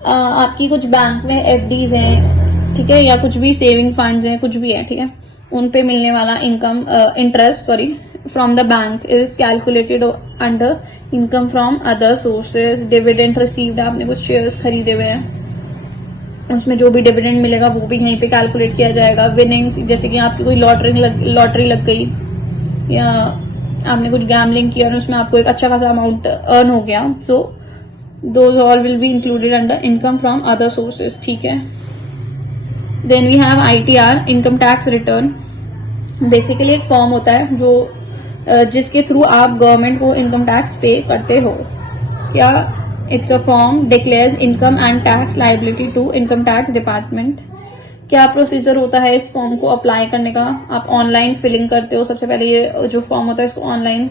आपकी कुछ बैंक में एफडीज हैं, ठीक है, या कुछ भी सेविंग फंड्स हैं, कुछ भी है, ठीक है, उन पे मिलने वाला income interest from the bank is calculated under income from other sources. Dividend received, आपने कुछ शेयर्स खरीदे हुए हैं, उसमें जो भी डिविडेंड मिलेगा वो भी यहीं पे कैलकुलेट किया जाएगा। विनिंग्स, जैसे कि आपकी कोई लॉटरी लग गई या आपने कुछ गैम्बलिंग किया और उसमें आपको एक अच्छा खासा अमाउंट अर्न हो गया, so those all will be included under income from other sources, ठीक है। Then we have ITR, income tax return. Basically एक फॉर्म होता है जो जिसके थ्रू आप गवर्नमेंट को इनकम टैक्स पे करते हो। क्या? It's a form declares income and tax liability to income tax department. क्या प्रोसीजर होता है इस फॉर्म को अप्लाई करने का? आप ऑनलाइन फिलिंग करते हो, सबसे पहले ये जो फॉर्म होता है इसको ऑनलाइन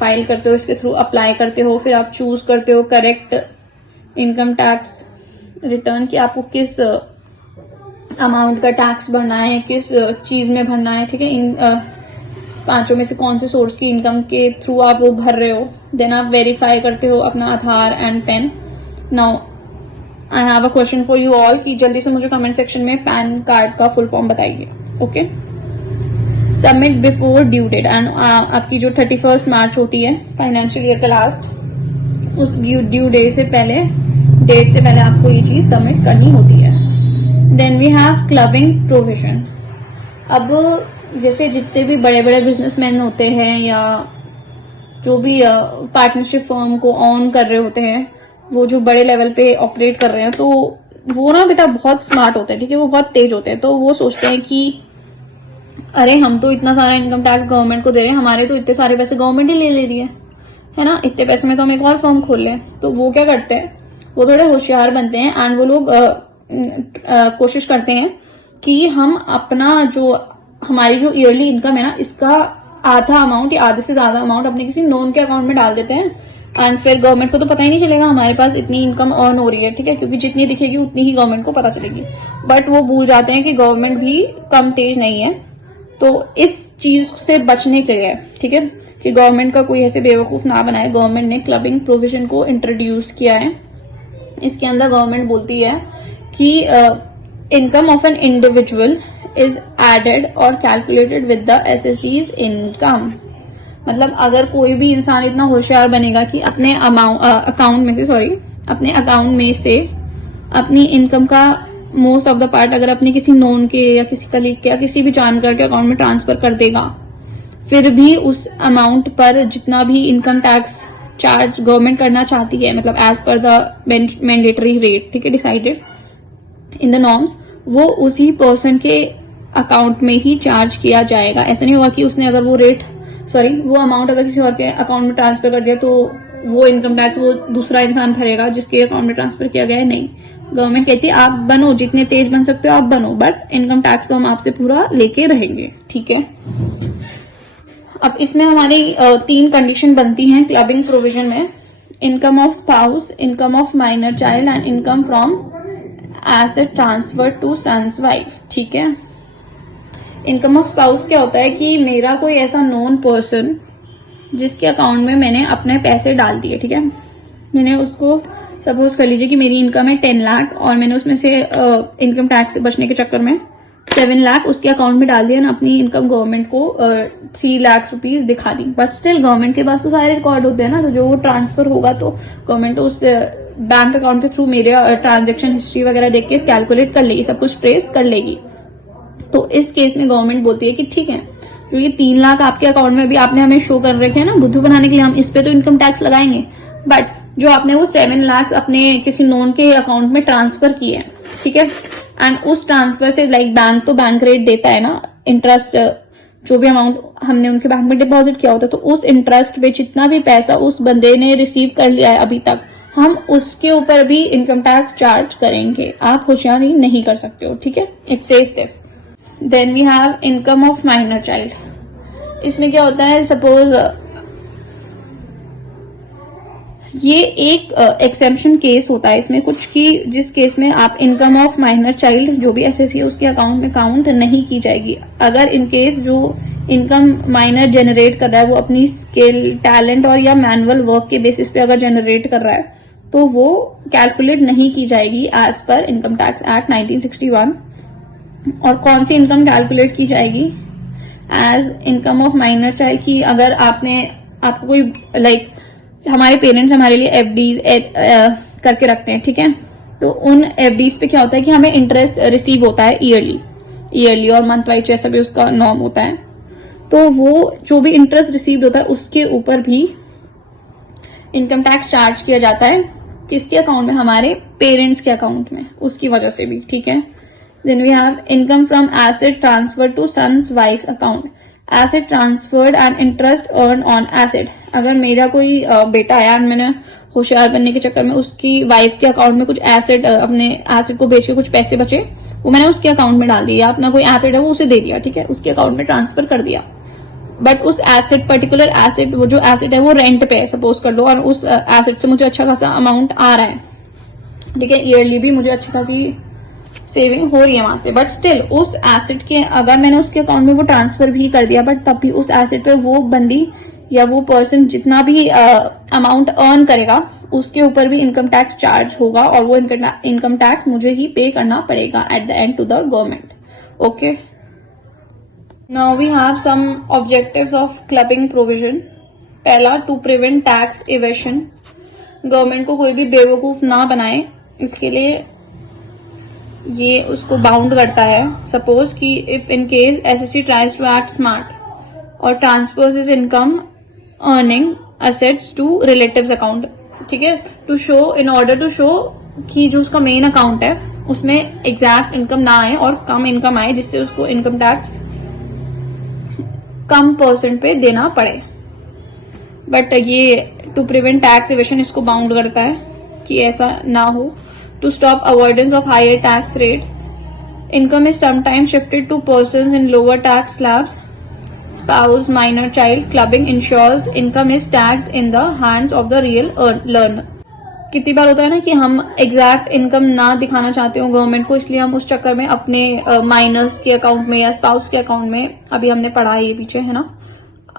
फाइल करते हो, इसके थ्रू अप्लाई करते हो, फिर आप चूज करते हो करेक्ट इनकम टैक्स रिटर्न कि आपको किस अमाउंट का टैक्स भरना है, किस चीज में भरना है, ठीक है। इन 5 में से कौन से सोर्स की इनकम के थ्रू आप वो भर रहे हो। देन आप वेरीफाई करते हो अपना Aadhaar and PAN. Now I have a question for you all कि जल्दी से मुझे कमेंट सेक्शन में पैन कार्ड का फुल फॉर्म बताइए, okay. Submit before due date, and आपकी जो 31 मार्च होती है फाइनेंशियल ईयर का लास्ट, उस ड्यू डेट से पहले आपको ये चीज सबमिट करनी होती है। Then we have clubbing provision. अब जैसे जितने भी बड़े बड़े बिजनेसमैन होते हैं या जो भी पार्टनरशिप फर्म को ऑन कर रहे होते हैं, वो जो बड़े लेवल पे ऑपरेट कर रहे हैं, तो वो ना बेटा बहुत स्मार्ट होते हैं, ठीक है, वो बहुत तेज होते हैं। तो वो सोचते हैं कि अरे हम तो इतना सारा इनकम टैक्स गवर्नमेंट को दे रहे हैं, हमारे तो इतने सारे पैसे गवर्नमेंट ही ले रही है ना, इतने पैसे में तो हम एक और फर्म खोल लें। तो वो क्या करते हैं, वो थोड़े होशियार बनते हैं एंड वो लोग कोशिश करते हैं कि हम अपना जो हमारी जो ईयरली इनकम है ना, इसका आधा अमाउंट या आधे से ज्यादा अमाउंट अपने किसी नोन के अकाउंट में डाल देते हैं एंड फिर गवर्नमेंट को तो पता ही नहीं चलेगा हमारे पास इतनी इनकम अर्न हो रही है, ठीक है, क्योंकि जितनी दिखेगी उतनी ही गवर्नमेंट को पता चलेगी। बट वो भूल जाते हैं कि गवर्नमेंट भी कम तेज नहीं है। तो इस चीज से बचने के लिए, ठीक है, कि गवर्नमेंट का कोई ऐसे बेवकूफ ना बनाए, गवर्नमेंट ने क्लबिंग प्रोविजन को इंट्रोड्यूस किया है। इसके अंदर गवर्नमेंट बोलती है कि income of an individual is added और calculated with the assessee's income. मतलब अगर कोई भी इंसान इतना होशियार बनेगा कि अपने अकाउंट में से अपनी इनकम का मोस्ट ऑफ द पार्ट अगर अपने किसी नोन के या किसी कलीग के या किसी भी जानकार के अकाउंट में ट्रांसफर कर देगा, फिर भी उस अमाउंट पर जितना भी इनकम टैक्स चार्ज गवर्नमेंट करना चाहती है, मतलब as per the mandatory rate, ठीक है, डिसाइडेड इन द नॉर्म्स, वो उसी पर्सन के अकाउंट में ही चार्ज किया जाएगा। ऐसा नहीं होगा कि उसने अगर वो अमाउंट अगर किसी और के अकाउंट में ट्रांसफर कर दिया तो वो इनकम टैक्स वो दूसरा इंसान भरेगा जिसके अकाउंट में ट्रांसफर किया गया है। नहीं, गवर्नमेंट कहती है आप बनो, जितने तेज बन सकते हो आप बनो, बट इनकम टैक्स तो हम आपसे पूरा लेके रहेंगे, ठीक है। अब इसमें हमारी 3 कंडीशन बनती हैं क्लबिंग प्रोविजन में: income of spouse, income of minor child and income from asset transfer to son's wife, ठीक है। इनकम ऑफ स्पाउस क्या होता है कि मेरा कोई ऐसा नोन पर्सन जिसके अकाउंट में मैंने अपने पैसे डाल दिए, ठीक है, मैंने उसको सपोज कर लीजिए कि मेरी इनकम है 10 लाख और मैंने उसमें से इनकम टैक्स से बचने के चक्कर में 7 लाख उसके अकाउंट में डाल दिया ना, अपनी इनकम गवर्नमेंट को 3 लाख रुपीज दिखा दी, बट स्टिल गवर्नमेंट के पास तो सारे रिकॉर्ड होते हैं ना, तो जो ट्रांसफर होगा तो गवर्नमेंट तो उस बैंक अकाउंट के थ्रू मेरे ट्रांजेक्शन हिस्ट्री वगैरह देख के कैलकुलेट कर लेगी, सब कुछ ट्रेस कर लेगी। तो इस केस में गवर्नमेंट बोलती है कि ठीक है, जो ये 3 लाख आपके अकाउंट में भी आपने हमें शो कर रखे हैं ना बुद्धू बनाने के लिए, हम इस पे तो इनकम टैक्स लगाएंगे, बट जो आपने वो 7 लाख अपने किसी नॉन के अकाउंट में ट्रांसफर किए हैं, ठीक है, एंड उस ट्रांसफर से लाइक बैंक तो बैंक रेट देता है ना, इंटरेस्ट जो भी अमाउंट हमने उनके बैंक में डिपॉजिट किया होता है, तो उस इंटरेस्ट पे जितना भी पैसा उस बंदे ने रिसीव कर लिया है अभी तक, हम उसके ऊपर भी इनकम टैक्स चार्ज करेंगे। आप होशियारी नहीं कर सकते हो, ठीक है। It says this. Then we have income of minor child. इसमें क्या होता है, सपोज ये एक एक्सेप्शन केस होता है इसमें कुछ की, जिस केस में आप इनकम ऑफ माइनर चाइल्ड जो भी एसएससी है उसके अकाउंट में काउंट नहीं की जाएगी। अगर इन केस जो इनकम माइनर जनरेट कर रहा है वो अपनी स्किल, टैलेंट और या मैनुअल वर्क के बेसिस पे अगर जनरेट कर रहा है तो वो कैलकुलेट नहीं की जाएगी as per income tax act 1961। और कौन सी इनकम कैलकुलेट की जाएगी as income of minor child की, अगर आपको कोई लाइक हमारे पेरेंट्स हमारे लिए एफडीज करके रखते हैं, ठीक है, तो उन एफडीज पे क्या होता है कि हमें इंटरेस्ट रिसीव होता है ईयरली और मंथ वाइज जैसा भी उसका नॉर्म होता है, तो वो जो भी इंटरेस्ट रिसीव होता है उसके ऊपर भी इनकम टैक्स चार्ज किया जाता है। किसके अकाउंट में, हमारे पेरेंट्स के अकाउंट में, उसकी वजह से भी, ठीक है। Then we have income from asset transfer to son's wife account, asset transferred and interest earn on asset. अगर मेरा कोई बेटा आया, मैंने होशियार बनने के चक्कर में उसकी वाइफ के अकाउंट में कुछ एसेट, अपने एसेट को बेच के कुछ पैसे बचे, वो मैंने उसके अकाउंट में डाल दिया, अपना कोई एसेट है वो उसे दे दिया, ठीक है, उसके अकाउंट में ट्रांसफर कर दिया, बट उस एसेट पर्टिकुलर एसेट, वो जो एसेट है वो रेंट पे है सपोज कर लो, और उस एसेट से मुझे अच्छा खासा अमाउंट आ रहा है, ठीक है, ईयरली भी मुझे अच्छी खासी सेविंग हो रही है वहां से, बट स्टिल उस एसेट के अगर मैंने उसके अकाउंट में वो ट्रांसफर भी कर दिया, बट तब भी उस एसेट पे वो बंदी या वो पर्सन जितना भी अमाउंट अर्न करेगा उसके ऊपर भी इनकम टैक्स चार्ज होगा, और वो इनकम टैक्स मुझे ही पे करना पड़ेगा at the end to the government. Okay, now we have some objectives of clubbing provision. पहला, to prevent tax evasion. Government को कोई भी बेवकूफ ना बनाए, इसके लिए ये उसको बाउंड करता है। सपोज कि if in case assessee tries to act smart और transfers is income earning assets to relatives account, ठीक है, to show, in order to show कि जो उसका मेन अकाउंट है उसमें एग्जैक्ट इनकम ना आए और कम इनकम आए, जिससे उसको इनकम टैक्स कम % पे देना पड़े। बट ये टू प्रिवेंट टैक्स इवेशन इसको बाउंड करता है कि ऐसा ना हो। To stop avoidance of higher tax rate, income is sometimes shifted to persons in lower tax slabs. Spouse, minor child clubbing ensures income is taxed in the hands of the real learner. कितनी बार होता है ना कि हम exact income ना दिखाना चाहते हो गवर्नमेंट को, इसलिए हम उस चक्कर में अपने माइनर्स के अकाउंट में या स्पाउस के अकाउंट में, अभी हमने पढ़ा है ये पीछे, है ना,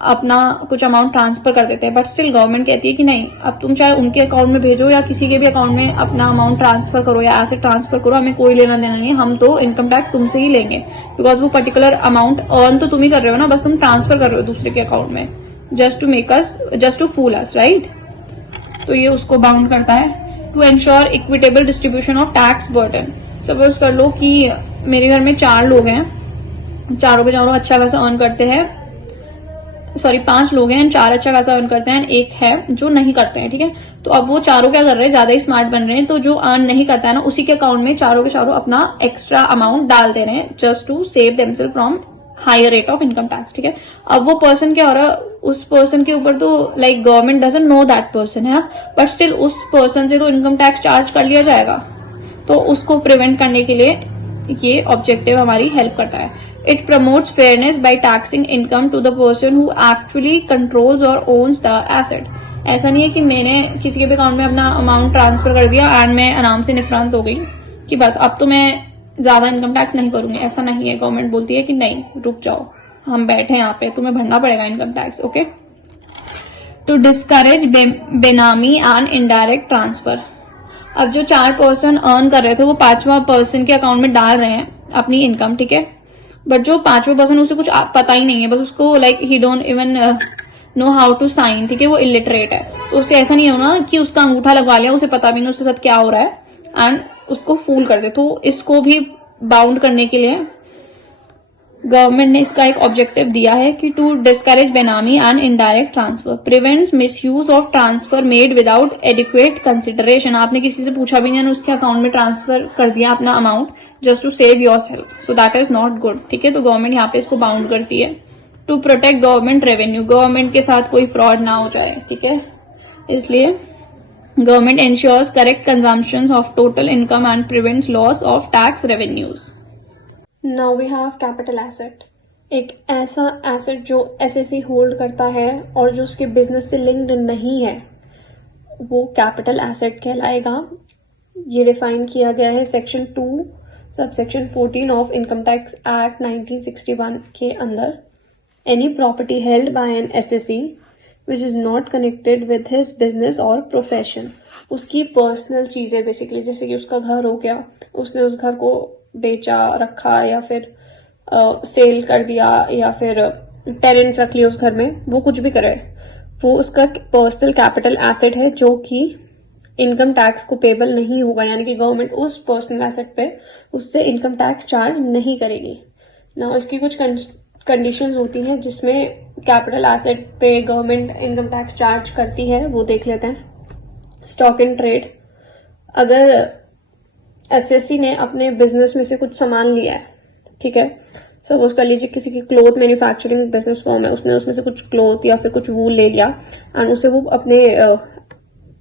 अपना कुछ अमाउंट ट्रांसफर कर देते हैं, बट स्टिल गवर्नमेंट कहती है कि नहीं, अब तुम चाहे उनके अकाउंट में भेजो या किसी के भी अकाउंट में अपना अमाउंट ट्रांसफर करो या एसेट ट्रांसफर करो, हमें कोई लेना देना नहीं है, हम तो इनकम टैक्स तुमसे ही लेंगे, बिकॉज वो पर्टिकुलर अमाउंट अर्न तो तुम ही कर रहे हो ना, बस तुम ट्रांसफर कर रहे हो दूसरे के अकाउंट में, just to fool us, right. तो ये उसको बाउंड करता है। To ensure equitable distribution of tax burden. Suppose कर लो कि मेरे घर में 4 लोग हैं, चारों के चारों अच्छा खासा अर्न करते हैं, 5 लोग हैं, 4 अच्छा खासा अर्न करते हैं, एक है जो नहीं करते हैं, ठीक है। तो अब वो चारों क्या कर रहे हैं, ज्यादा ही स्मार्ट बन रहे हैं, तो जो अर्न नहीं करता है ना उसी के अकाउंट में चारों के चारों अपना एक्स्ट्रा अमाउंट डाल दे रहे हैं, just to save themselves from higher rate of income tax, ठीक है। अब वो पर्सन क्या हो रहा है, उस पर्सन के ऊपर तो like government doesn't know that person, है ना, बट स्टिल उस पर्सन से तो इनकम टैक्स चार्ज कर लिया जाएगा, तो उसको प्रिवेंट करने के लिए ये ऑब्जेक्टिव हमारी हेल्प करता है। It promotes fairness by taxing income to the person who actually controls or owns the asset. ऐसा नहीं है कि मैंने किसी के भी अकाउंट में अपना अमाउंट ट्रांसफर कर दिया एंड मैं आराम से निफ्रांत हो गई कि बस अब तो मैं ज्यादा इनकम टैक्स नहीं भरूंगी, ऐसा नहीं है। गवर्नमेंट बोलती है कि नहीं, रुक जाओ, हम बैठे हैं यहाँ पे, तुम्हें भरना पड़ेगा income tax, okay. To discourage benami and indirect transfer. अब जो 4 पर्सन अर्न कर रहे थे वो 5वां पर्सन के अकाउंट में डाल रहे हैं, अपनी इनकम, ठीक है। बट जो 5वां पर्सन, उसे कुछ पता ही नहीं है, बस उसको like he don't even know how to sign, ठीक है, वो इलिटरेट है, तो उससे ऐसा नहीं होना कि उसका अंगूठा लगवा लिया, उसे पता भी नहीं उसके साथ क्या हो रहा है एंड उसको फूल कर दे। तो इसको भी बाउंड करने के लिए गवर्नमेंट ने इसका एक ऑब्जेक्टिव दिया है कि to discourage benami and indirect transfer, prevents misuse of transfer made without adequate consideration. आपने किसी से पूछा भी नहीं, उसके अकाउंट में ट्रांसफर कर दिया अपना amount just to save yourself, so that is not good, ठीक है। तो गवर्नमेंट यहाँ पे इसको बाउंड करती है to protect government revenue, government के साथ कोई फ्रॉड ना हो जाए, ठीक है। इसलिए government ensures correct consumption of total income and prevents loss of tax revenues. Now we have capital asset, एक ऐसा एसेट जो एसएससी होल्ड करता है और जो उसके बिजनेस से लिंक्ड नहीं है, वो कैपिटल एसेट कहलाएगा। ये डिफाइन किया गया है section 2 subsection 14 of income tax act 1961 के अंदर। Any property held by an assessee which is not connected with his business और प्रोफेशन, उसकी पर्सनल चीजें बेसिकली, जैसे कि उसका घर हो गया, उसने उस घर को बेचा, रखा या फिर सेल कर दिया या फिर टेनेंट्स रख लिए उस घर में, वो कुछ भी करे, वो उसका पर्सनल कैपिटल एसेट है जो कि इनकम टैक्स को पेबल नहीं होगा, यानी कि गवर्नमेंट उस पर्सनल एसेट पे उससे इनकम टैक्स चार्ज नहीं करेगी ना। इसकी कुछ कंडीशंस होती हैं जिसमें कैपिटल एसेट पे गवर्नमेंट इनकम टैक्स चार्ज करती है, वो देख लेते हैं। स्टॉक इन ट्रेड, अगर एसएससी ने अपने बिजनेस में से कुछ सामान लिया है, ठीक है, सपोज कर लीजिए किसी की क्लोथ मैन्युफैक्चरिंग बिजनेस फॉर्म है, उसने उसमें से कुछ क्लोथ या फिर कुछ वूल ले लिया एंड उसे वो अपने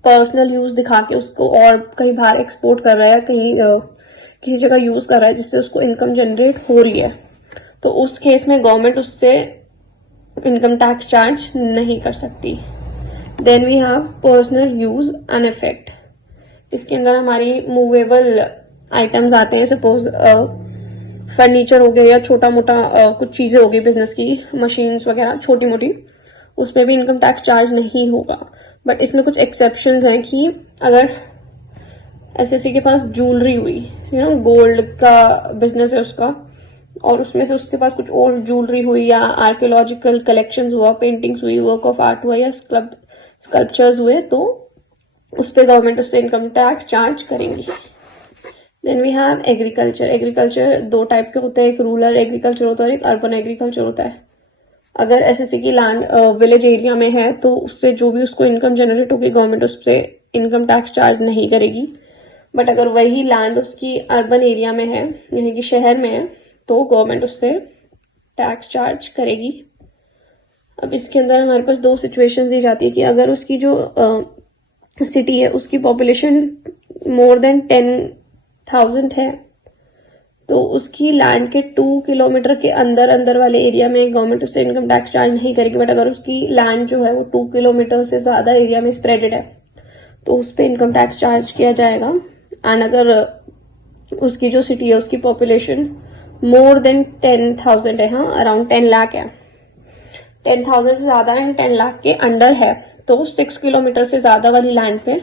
पर्सनल यूज दिखा के उसको और कहीं बाहर एक्सपोर्ट कर रहा है, कहीं किसी जगह यूज कर रहा है जिससे उसको इनकम जनरेट हो रही है, तो उस केस में गवर्नमेंट उससे इनकम टैक्स चार्ज नहीं कर सकती। Then we have personal use and effect, इसके अंदर हमारी मूवेबल आइटम्स आते हैं, सपोज फर्नीचर हो गया या छोटा मोटा कुछ चीजें हो गई बिजनेस की, मशीन्स वगैरह छोटी मोटी, उसमें भी इनकम टैक्स चार्ज नहीं होगा। बट इसमें कुछ एक्सेप्शंस हैं कि अगर एसएससी के पास ज्वेलरी हुई, गोल्ड का बिजनेस है उसका, और उसमें से उसके पास कुछ ओल्ड ज्वेलरी हुई या आर्कियोलॉजिकल कलेक्शंस हुआ, पेंटिंग्स हुई, वर्क ऑफ आर्ट हुआ या स्कल्पचर्स हुए, तो उस पर गवर्नमेंट उससे इनकम टैक्स चार्ज करेंगी। Then we have agriculture, agriculture 2 type के होते हैं, एक रूरल एग्रीकल्चर होता है और एक अर्बन एग्रीकल्चर होता है। अगर एसएससी की लैंड विलेज एरिया में है तो उससे जो भी उसको इनकम जनरेट होगी गवर्नमेंट उससे इनकम टैक्स चार्ज नहीं करेगी। बट अगर वही लैंड उसकी अर्बन एरिया में है, यानी कि शहर में है, तो गवर्नमेंट उससे टैक्स चार्ज करेगी। अब इसके अंदर हमारे पास 2 सिचुएशंस दी जाती है कि अगर उसकी जो सिटी है उसकी पॉपुलेशन मोर देन 10,000 है, तो उसकी लैंड के 2 किलोमीटर के अंदर वाले एरिया में गवर्नमेंट उससे इनकम टैक्स चार्ज नहीं करेगी। बट अगर उसकी लैंड जो है वो 2 किलोमीटर से ज्यादा एरिया में स्प्रेडेड है तो उस पर इनकम टैक्स चार्ज किया जाएगा। एंड अगर उसकी जो सिटी है उसकी पॉपुलेशन मोर देन 10,000 है, हाँ अराउंड 10 लाख है, 10,000 से ज्यादा एंड 10 लाख के अंडर है, तो 6 किलोमीटर से ज्यादा वाली लैंड पे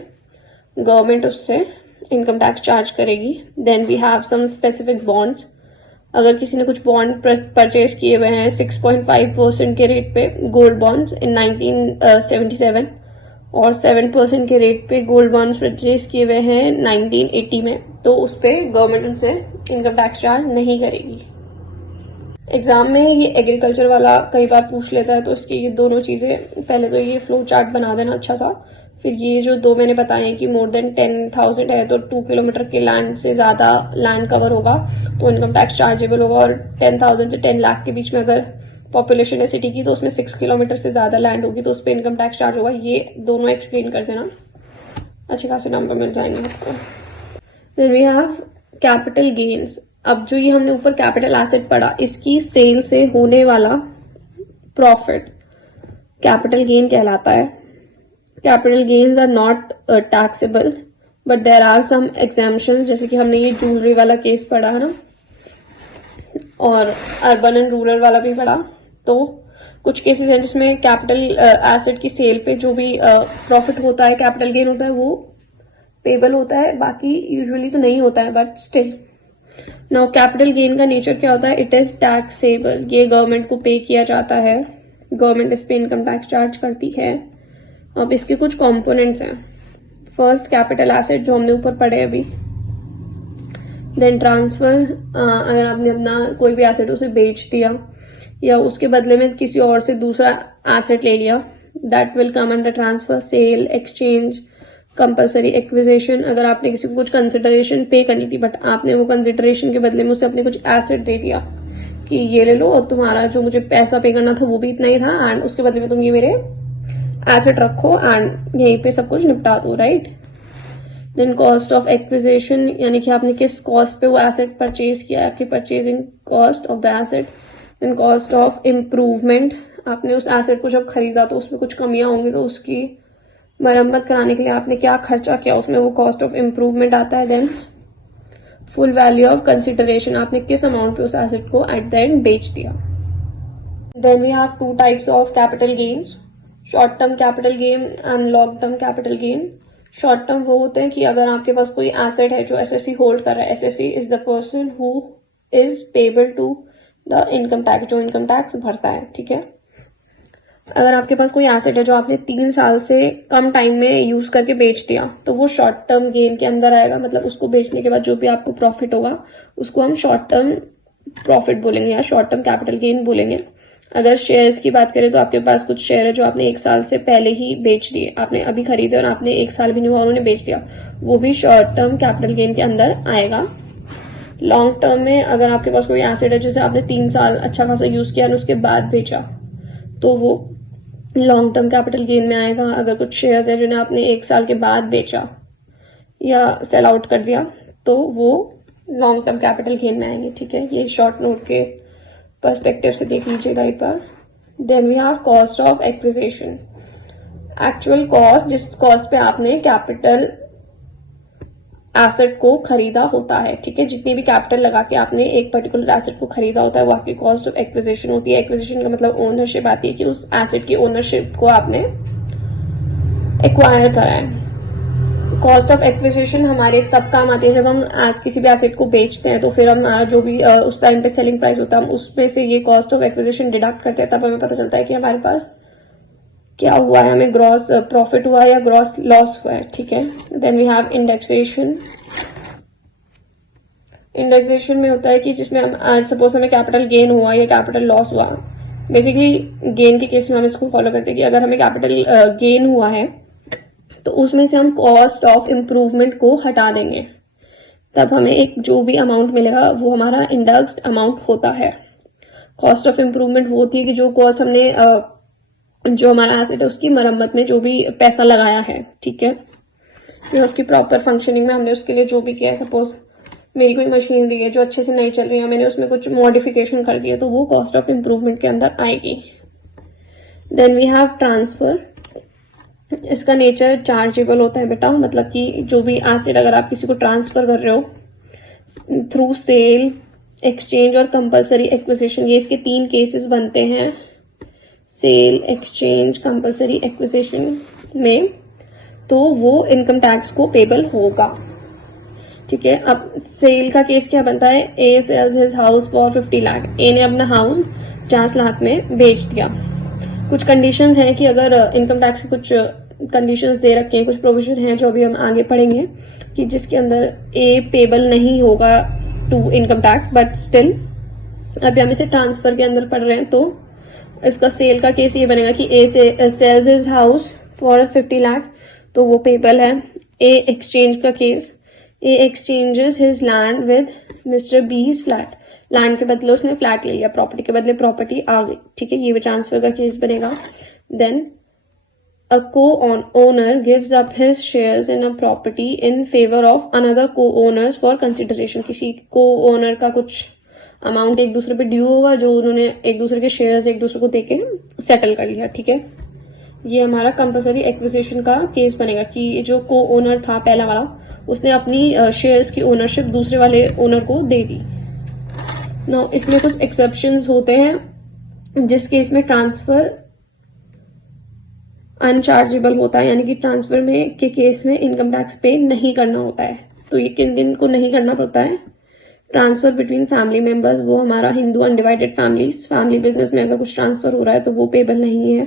गवर्नमेंट उससे इनकम टैक्स चार्ज करेगी। Then we have some specific bonds, अगर किसी ने कुछ बॉन्ड परचेज किए हुए हैं 6.5% के रेट पे गोल्ड बॉन्ड्स इन 1977 और 7% के रेट पे गोल्ड बॉन्ड्स परचेज किए हुए हैं 1980 में, तो उस पर गवर्नमेंट उनसे इनकम टैक्स चार्ज नहीं करेगी। एग्जाम में ये एग्रीकल्चर वाला कई बार पूछ लेता है, तो इसकी ये दोनों चीजें, पहले तो ये फ्लो चार्ट बना देना अच्छा सा, फिर ये जो 2 मैंने बताए हैं कि मोर देन 10,000 है तो 2 किलोमीटर के लैंड से ज्यादा लैंड कवर होगा तो इनकम टैक्स चार्जेबल होगा, और 10,000 से 10 लाख के बीच में अगर पॉपुलेशन है सिटी की तो उसमें 6 किलोमीटर से ज्यादा लैंड होगी तो उस पर इनकम टैक्स चार्ज होगा। ये दोनों एक्सप्लेन कर देना, अच्छे खासे नंबर मिल जाएंगे आपको। Then we have capital gains, अब जो ये हमने ऊपर कैपिटल एसेट पढ़ा इसकी सेल से होने वाला प्रॉफिट कैपिटल गेन कहलाता है। Capital gains are not taxable but there are some exemption, जैसे कि हमने ये ज्वेलरी वाला केस पढ़ा है ना, और अर्बन एंड रूरल वाला भी पढ़ा, तो कुछ केसेस हैं जिसमें कैपिटल एसेट की सेल पे जो भी प्रॉफिट होता है, कैपिटल गेन होता है, वो पेबल होता है, बाकी यूजुअली तो नहीं होता है, but still now capital gain का नेचर क्या होता है? इट इज टैक्सेबल, ये गवर्नमेंट को पे किया जाता है, गवर्नमेंट इस पे इनकम टैक्स चार्ज करती है। अब इसके कुछ कंपोनेंट्स हैं। फर्स्ट कैपिटल एसेट जो हमने ऊपर पढ़े अभी, देन ट्रांसफर, अगर आपने अपना कोई भी एसेट उसे बेच दिया या उसके बदले में किसी और से दूसरा एसेट ले लिया, that will come under transfer. Sale, exchange, compulsory acquisition, अगर आपने किसी को कुछ कंसिडरेशन पे करनी थी बट आपने वो कंसिडरेशन के बदले में उसे अपने कुछ एसेट दे दिया कि ये ले लो और तुम्हारा जो मुझे पैसा पे करना था वो भी इतना ही था एंड उसके बदले में तुम ये मेरे एसेट रखो एंड यहीं पे सब कुछ निपटा दो, right. Then cost of acquisition, यानी कि आपने किस कॉस्ट पे वो एसेट परचेज किया है, आपकी purchasing cost of the asset. Then cost of improvement, आपने उस एसेट को जब खरीदा तो उसमें कुछ कमियां होंगी तो उसकी मरम्मत कराने के लिए आपने क्या खर्चा किया, उसमें वो कॉस्ट ऑफ इम्प्रूवमेंट आता है। Then full value of consideration, आपने किस अमाउंट पे उस एसेट को एट द एंड बेच दिया। Then we have two types of capital gains, short term capital gain and long term capital gain. Short term वो होते हैं कि अगर आपके पास कोई एसेट है जो एसएससी होल्ड कर रहा है, assessee is the person who is payable to the income tax, जो इनकम टैक्स भरता है, ठीक है। अगर आपके पास कोई एसेट है जो आपने 3 साल से कम टाइम में यूज करके बेच दिया तो वो शॉर्ट टर्म गेन के अंदर आएगा। मतलब उसको बेचने के बाद जो भी आपको प्रॉफिट होगा उसको हम शॉर्ट टर्म प्रॉफिट बोलेंगे या शॉर्ट टर्म कैपिटल गेन बोलेंगे। अगर शेयर्स की बात करें तो आपके पास कुछ शेयर है जो आपने 1 साल से पहले ही बेच दिए, आपने अभी खरीदे और आपने 1 साल भी नहीं हुआ उन्होंने बेच दिया, वो भी शॉर्ट टर्म कैपिटल गेन के अंदर आएगा। लॉन्ग टर्म में अगर आपके पास कोई एसेट है जिसे आपने 3 साल अच्छा खासा यूज किया और उसके बाद बेचा तो वो लॉन्ग टर्म कैपिटल गेन में आएगा। अगर कुछ शेयर्स है जिन्हें आपने 1 साल के बाद बेचा या सेल आउट कर दिया तो वो लॉन्ग टर्म कैपिटल गेन में आएंगे, ठीक है। ये शॉर्ट नोट के पर्सपेक्टिव से देख लीजिएगा एक बार। Then we have cost of acquisition, actual cost, जिस कॉस्ट पे आपने कैपिटल एसेट को खरीदा होता है, ठीक है। जितनी भी कैपिटल लगा के आपने एक पर्टिकुलर एसेट को खरीदा होता है वो आपकी कॉस्ट ऑफ एक्विजिशन होती है। एक्विजिशन का मतलब ओनरशिप आती है कि उस एसेट की ओनरशिप को आपने एक्वायर करा है। कॉस्ट ऑफ एक्विजिशन हमारे तब काम आती है जब हम आज किसी भी एसेट को बेचते हैं तो फिर हमारा जो भी उस टाइम पे सेलिंग प्राइस होता है हम उसमें से ये कॉस्ट ऑफ एक्विजिशन डिडक्ट करते हैं, तब हमें पता चलता है कि हमारे पास क्या हुआ है, हमें ग्रॉस प्रॉफिट हुआ है या ग्रॉस लॉस हुआ है, ठीक है। Then we have indexation. Indexation में होता है कि जिसमें हम सपोज हमें कैपिटल गेन हुआ या कैपिटल लॉस हुआ, बेसिकली गेन के केस में हम इसको फॉलो करते हैं कि अगर हमें कैपिटल गेन हुआ है तो उसमें से हम कॉस्ट ऑफ इम्प्रूवमेंट को हटा देंगे, तब हमें एक जो भी अमाउंट मिलेगा वो हमारा इंडेक्स्ड अमाउंट होता है। कॉस्ट ऑफ इम्प्रूवमेंट वो होती है कि जो कॉस्ट हमने जो हमारा एसेट है उसकी मरम्मत में जो भी पैसा लगाया है, ठीक है, या उसकी प्रॉपर फंक्शनिंग में हमने उसके लिए जो भी किया है। सपोज मेरी कोई मशीनरी है जो अच्छे से नहीं चल रही है, मैंने उसमें कुछ मॉडिफिकेशन कर दिया तो वो कॉस्ट ऑफ इम्प्रूवमेंट के अंदर आएगी। देन वी हैव ट्रांसफर, इसका नेचर चार्जेबल होता है बेटा, मतलब कि जो भी एसेट अगर आप किसी को ट्रांसफर कर रहे हो थ्रू सेल, एक्सचेंज और कंपलसरी एक्विजिशन, ये इसके 3 केसेस बनते हैं, सेल, एक्सचेंज, कंपलसरी एक्विजिशन में, तो वो इनकम टैक्स को पेबल होगा, ठीक है। अब सेल का केस क्या बनता है? A sells his house for 50 lakh, A ने अपना हाउस 50 लाख में बेच दिया। कुछ कंडीशंस हैं कि अगर इनकम टैक्स के कुछ कंडीशंस दे रखे हैं, कुछ प्रोविजन हैं जो अभी हम आगे पढ़ेंगे कि जिसके अंदर ए पेबल नहीं होगा to income tax, but still अभी हम इसे ट्रांसफर के अंदर पढ़ रहे हैं तो इसका सेल का केस ये बनेगा कि ए से sales his house for 50 lakh तो वो पेबल है। ए एक्सचेंज का case, A exchanges his land with mister बीज फ्लैट, लैंड के बदले उसने फ्लैट ले लिया, प्रॉपर्टी के बदले प्रॉपर्टी आ गई, ठीक है, ये भी ट्रांसफर का केस बनेगा। Then a co-owner gives up his shares in a property in favor of another co-owners for consideration, किसी co-owner का कुछ अमाउंट एक दूसरे पे ड्यू होगा जो उन्होंने एक दूसरे के शेयर्स एक दूसरे को देके सेटल कर लिया, ठीक है। ये हमारा कंपलसरी एक्विजिशन का केस बनेगा कि जो को ओनर था पहला वाला उसने अपनी शेयर्स की ओनरशिप दूसरे वाले ओनर को दे दी। नाउ इसमें कुछ एक्सेप्शंस होते हैं जिस केस में ट्रांसफर अनचार्जेबल होता है, यानी कि ट्रांसफर में के केस में इनकम टैक्स पे नहीं करना होता है। तो ये किन दिन को नहीं करना पड़ता है? ट्रांसफर बिटवीन फैमिली मेंबर्स, वो हमारा हिंदू अनडिवाइडेड फैमिली बिजनेस में अगर कुछ ट्रांसफर हो रहा है तो वो पेबल नहीं है।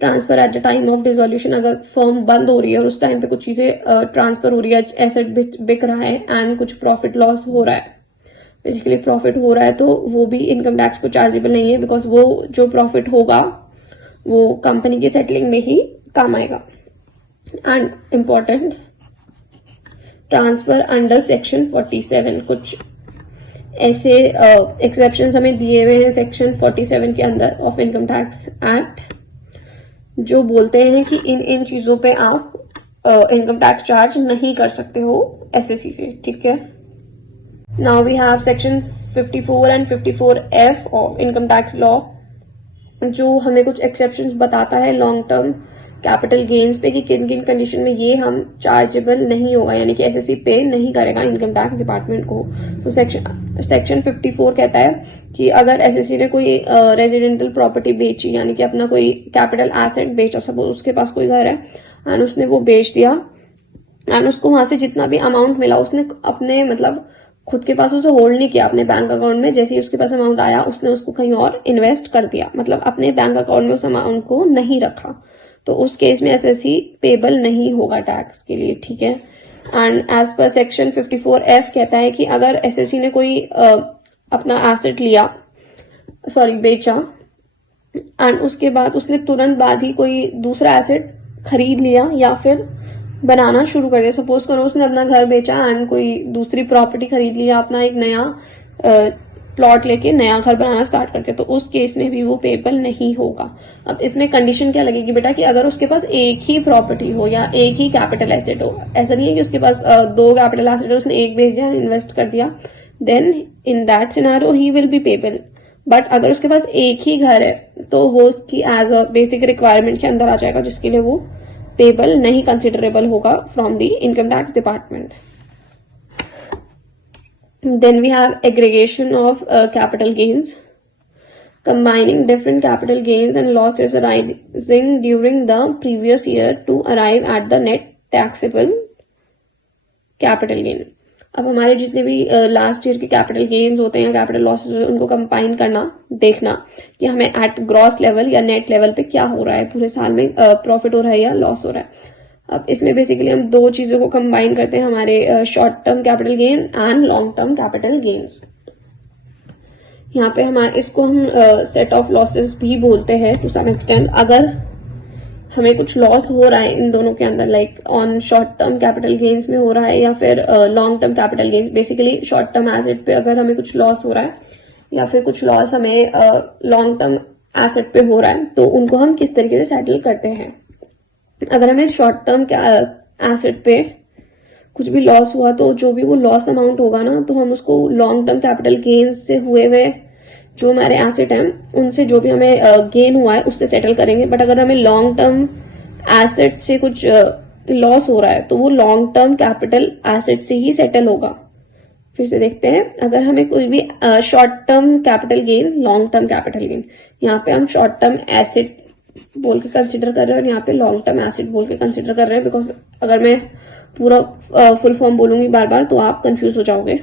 Transfer at the time of dissolution, अगर फर्म बंद हो रही है और उस टाइम पे कुछ चीजें ट्रांसफर हो रही है, एसेट बिक रहा है एंड कुछ प्रॉफिट लॉस हो रहा है, बेसिकली प्रॉफिट हो रहा है, तो वो भी इनकम टैक्स को चार्जेबल नहीं है, बिकॉज वो जो प्रॉफिट होगा वो कंपनी की सेटलिंग में ही काम आएगा। And important, transfer under section 47, कुछ ऐसे एक्सेप्शन हमें दिए हुए हैं सेक्शन 47 के अंदर ऑफ इनकम टैक्स एक्ट, जो बोलते हैं कि इन चीजों पे आप इनकम टैक्स चार्ज नहीं कर सकते हो एसएससी से, ठीक है। Now we have section 54 and 54F of income tax law, जो हमें कुछ एक्सेप्शंस बताता है लॉन्ग टर्म कैपिटल गेन्स पे कि किन किन कंडीशन में ये हम चार्जेबल नहीं होगा, यानी कि एसएससी पे नहीं करेगा इनकम टैक्स डिपार्टमेंट को। सो सेक्शन 54 कहता है कि अगर एसएससी ने कोई रेजिडेंटल प्रॉपर्टी बेची, यानी कि अपना कोई कैपिटल एसेट बेचा, सपोज उसके पास कोई घर है एंड उसने वो बेच दिया एंड उसको वहां से जितना भी अमाउंट मिला उसने अपने मतलब खुद के पास उसे होल्ड नहीं किया अपने बैंक अकाउंट में, जैसे ही उसके पास अमाउंट आया उसने उसको कहीं और इन्वेस्ट कर दिया, मतलब अपने बैंक अकाउंट में उस अमाउंट को नहीं रखा, तो उस केस में एसएससी पेबल नहीं होगा टैक्स के लिए, ठीक है। And as per section 54F कहता है कि अगर एसएससी ने कोई अपना एसेट लिया, बेचा एंड उसके बाद उसने तुरंत बाद ही कोई दूसरा एसेट खरीद लिया या फिर बनाना शुरू कर दिया, सपोज करो उसने अपना घर बेचा एंड कोई दूसरी प्रॉपर्टी खरीद लिया, अपना एक नया प्लॉट लेके नया घर बनाना स्टार्ट करते हैं, तो उस केस में भी वो पेबल नहीं होगा। अब इसमें कंडीशन क्या लगेगी बेटा कि अगर उसके पास एक ही प्रॉपर्टी हो या एक ही कैपिटल एसेट हो, ऐसा नहीं है कि उसके पास दो कैपिटल एसेट है, उसने एक बेच दिया इन्वेस्ट कर दिया, then in that scenario he will be payable. But अगर उसके पास एक ही घर है तो वो उसकी एज अ बेसिक रिक्वायरमेंट के अंदर आ जाएगा, जिसके लिए वो पेबल नहीं कंसिडरेबल होगा from the income tax department. Then we have aggregation of capital gains, combining different capital gains and losses arising during the previous year to arrive at the net taxable capital gain। अब हमारे जितने भी last year के capital gains होते हैं, capital losses होते हैं, उनको कंबाइन करना, देखना कि हमें एट ग्रॉस लेवल या नेट लेवल पे क्या हो रहा है, पूरे साल में प्रॉफिट हो रहा है या लॉस हो रहा है। अब इसमें बेसिकली हम दो चीजों को कंबाइन करते हैं, हमारे short term capital gain and long term capital gains. यहाँ पे हमारे इसको हम सेट ऑफ लॉसेस भी बोलते हैं टू सम एक्सटेंट। अगर हमें कुछ लॉस हो रहा है इन दोनों के अंदर, like on short term capital gains में हो रहा है या फिर long term capital gains, basically short term asset पे अगर हमें कुछ लॉस हो रहा है या फिर कुछ लॉस हमें लॉन्ग टर्म एसेट पे हो रहा है, तो उनको हम किस तरीके से सेटल करते हैं। अगर हमें शॉर्ट टर्म एसेट पे कुछ भी लॉस हुआ तो जो भी वो लॉस अमाउंट होगा ना, तो हम उसको लॉन्ग टर्म कैपिटल गेन्स से हुए हुए जो हमारे एसेट हैं उनसे जो भी हमें गेन हुआ है उससे सेटल करेंगे। बट अगर हमें लॉन्ग टर्म एसेट से कुछ लॉस हो रहा है तो वो लॉन्ग टर्म कैपिटल एसेट से ही सेटल होगा। फिर से देखते हैं, अगर हमें कोई भी short term capital gain, long term capital gain, यहाँ पे हम शॉर्ट टर्म एसेट बोल के कंसिडर कर रहे हैं और यहाँ पे लॉन्ग टर्म एसेट बोल के कंसिडर कर रहे हैं, बिकॉज अगर मैं पूरा फुल फॉर्म बोलूंगी बार बार तो आप कंफ्यूज हो जाओगे।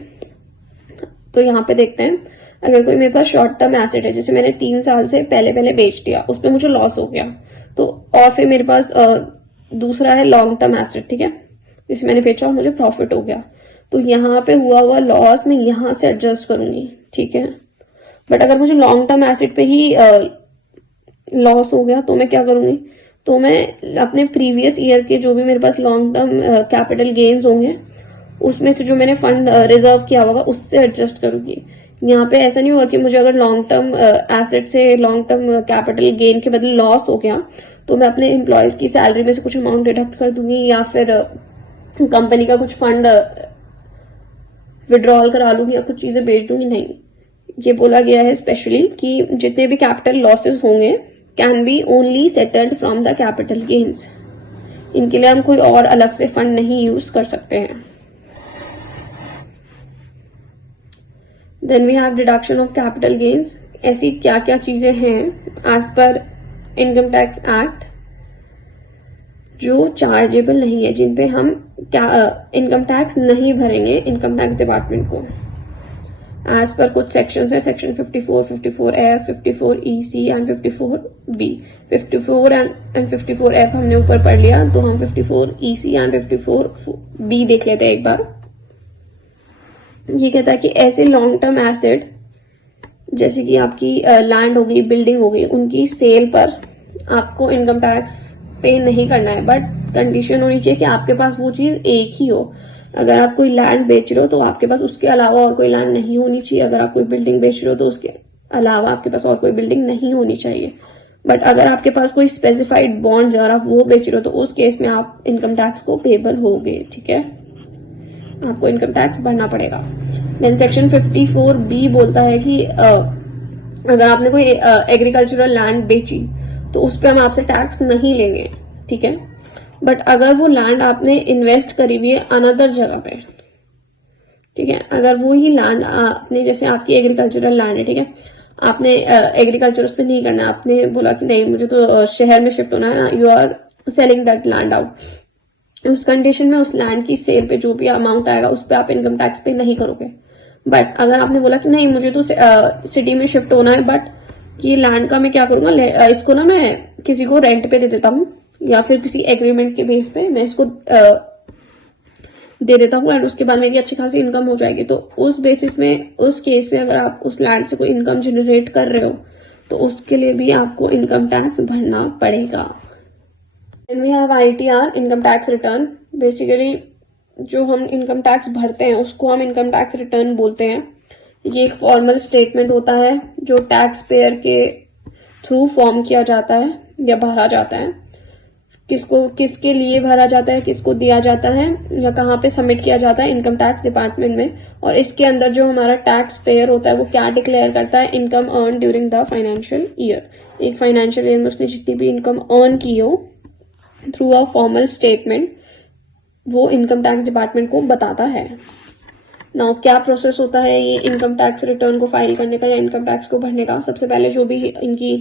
तो यहाँ पे देखते हैं, अगर कोई मेरे पास शॉर्ट टर्म एसेट है, जैसे मैंने 3 साल से पहले बेच दिया, उस पर मुझे लॉस हो गया, तो और फिर मेरे पास दूसरा है लॉन्ग टर्म एसेट, ठीक है, जिसे मैंने बेचा और मुझे प्रॉफिट हो गया, तो यहाँ पे हुआ लॉस मैं यहाँ से एडजस्ट करूंगी, ठीक है। बट अगर मुझे लॉन्ग टर्म एसेट पे ही लॉस हो गया तो मैं क्या करूंगी, तो मैं अपने प्रीवियस ईयर के जो भी मेरे पास लॉन्ग टर्म कैपिटल गेन्स होंगे उसमें से जो मैंने फंड रिजर्व किया होगा उससे एडजस्ट करूंगी। यहाँ पे ऐसा नहीं होगा कि मुझे अगर लॉन्ग टर्म एसेट से लॉन्ग टर्म कैपिटल गेन के बदले लॉस हो गया तो मैं अपने एम्प्लॉयज की सैलरी में से कुछ अमाउंट डिडक्ट कर दूंगी या फिर कंपनी का कुछ फंड विड्रॉल करा लूंगी या कुछ चीजें बेच दूंगी। नहीं, ये बोला गया है स्पेशली कि जितने भी कैपिटल लॉसेस होंगे can be only settled from the capital gains, इनके लिए हम कोई और अलग से फंड नहीं यूज कर सकते हैं। Then we have deduction of capital gains. ऐसी क्या क्या चीजें हैं एज पर इनकम टैक्स एक्ट जो चार्जेबल नहीं है, जिन पे हम इनकम टैक्स नहीं भरेंगे इनकम टैक्स डिपार्टमेंट को। एज पर कुछ सेक्शंस है, section 54, 54F, 54EC and 54B। 54 and 54F हमने ऊपर पढ़ लिया, तो हम 54EC एंड 54B देख लेते हैं एक बार। ये कहता है कि ऐसे लॉन्ग टर्म एसेट जैसे कि आपकी लैंड हो गई, बिल्डिंग हो गई, उनकी सेल पर आपको इनकम टैक्स पे नहीं करना है, बट कंडीशन होनी चाहिए कि आपके पास वो चीज एक ही हो। अगर आप कोई लैंड बेच रहे हो तो आपके पास उसके अलावा और कोई लैंड नहीं होनी चाहिए। अगर आप कोई बिल्डिंग बेच रहे हो तो उसके अलावा आपके पास और कोई बिल्डिंग नहीं होनी चाहिए। बट अगर आपके पास कोई स्पेसिफाइड बॉन्ड अगर आप वो बेच रहे हो तो उस केस में आप इनकम टैक्स को पेबल होगे, ठीक है, आपको इनकम टैक्स भरना पड़ेगा। देन सेक्शन 54B बोलता है कि अगर आपने कोई एग्रीकल्चरल लैंड बेची तो उस पर हम आपसे टैक्स नहीं लेंगे, ठीक है। बट अगर वो लैंड आपने इन्वेस्ट करी हुई है अनदर जगह पे, ठीक है, अगर वो ही लैंड आपने, जैसे आपकी एग्रीकल्चरल लैंड है, ठीक है, आपने एग्रीकल्चर उस पर नहीं करना, आपने बोला कि नहीं मुझे तो शहर में शिफ्ट होना है, you are selling that land out. उस कंडीशन में उस लैंड की सेल पे जो भी अमाउंट आएगा उस पर आप इनकम टैक्स पे नहीं करोगे। बट अगर आपने बोला कि नहीं मुझे तो सिटी में शिफ्ट होना है, बट ये लैंड का मैं क्या करूंगा, इसको ना मैं किसी को रेंट पे दे देता हूँ या फिर किसी एग्रीमेंट के बेस पे मैं इसको दे देता हूँ एंड उसके बाद मेरी अच्छी खासी इनकम हो जाएगी, तो उस बेसिस में, उस केस में अगर आप उस लैंड से कोई इनकम जनरेट कर रहे हो तो उसके लिए भी आपको इनकम टैक्स भरना पड़ेगा। Then we have ITR, income tax return. Basically जो हम इनकम टैक्स भरते हैं उसको हम इनकम टैक्स रिटर्न बोलते हैं। ये एक फॉर्मल स्टेटमेंट होता है जो टैक्स पेयर के थ्रू फॉर्म किया जाता है या भरा जाता है। किसको, किसके लिए भरा जाता है, किसको दिया जाता है या कहाँ पे सबमिट किया जाता है, इनकम टैक्स डिपार्टमेंट में। और इसके अंदर जो हमारा टैक्स पेयर होता है वो क्या डिक्लेयर करता है, income earn during the financial year. एक फाइनेंशियल ईयर में उसने जितनी भी इनकम अर्न की हो थ्रू अ फॉर्मल स्टेटमेंट, वो इनकम टैक्स डिपार्टमेंट को बताता है। नाउ क्या प्रोसेस होता है ये इनकम टैक्स रिटर्न को फाइल करने का या इनकम टैक्स को भरने का। सबसे पहले जो भी इनकी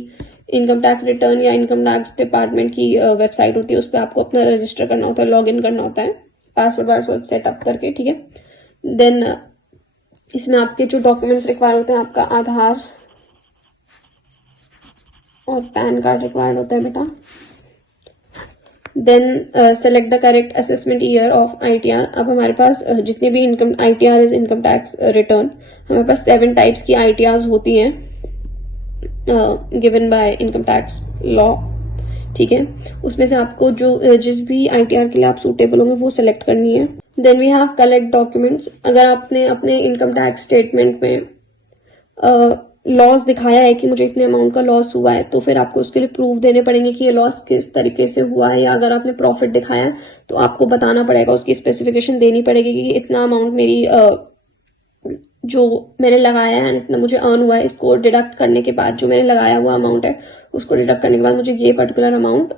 इनकम टैक्स रिटर्न या इनकम टैक्स डिपार्टमेंट की वेबसाइट होती है उस पर आपको अपना रजिस्टर करना होता है, लॉग इन करना होता है पासवर्ड सेटअप करके, ठीक है। देन इसमें आपके जो डॉक्यूमेंट्स रिक्वायर होते हैं, आपका आधार और पैन कार्ड रिक्वायर्ड होता है बेटा। Then select the correct assessment year of ITR। अब हमारे पास जितने भी income ITR is income tax return, हमारे पास 7 टाइप्स की ITRs होती हैं given by income tax law, ठीक है। उसमें से आपको जो जिस भी ITR के लिए आप सूटेबल होंगे वो सिलेक्ट करनी है। Then we have collect documents. अगर आपने अपने इनकम टैक्स स्टेटमेंट में लॉस दिखाया है कि मुझे इतने अमाउंट का लॉस हुआ है तो फिर आपको उसके लिए प्रूफ देने पड़ेंगे कि ये लॉस किस तरीके से हुआ है। या अगर आपने प्रॉफिट दिखाया है तो आपको बताना पड़ेगा, उसकी स्पेसिफिकेशन देनी पड़ेगी कि इतना अमाउंट मेरी जो मैंने लगाया है इतना मुझे अर्न हुआ है, इसको डिडक्ट करने के बाद जो मैंने लगाया हुआ अमाउंट है उसको डिडक्ट करने के बाद मुझे ये particular amount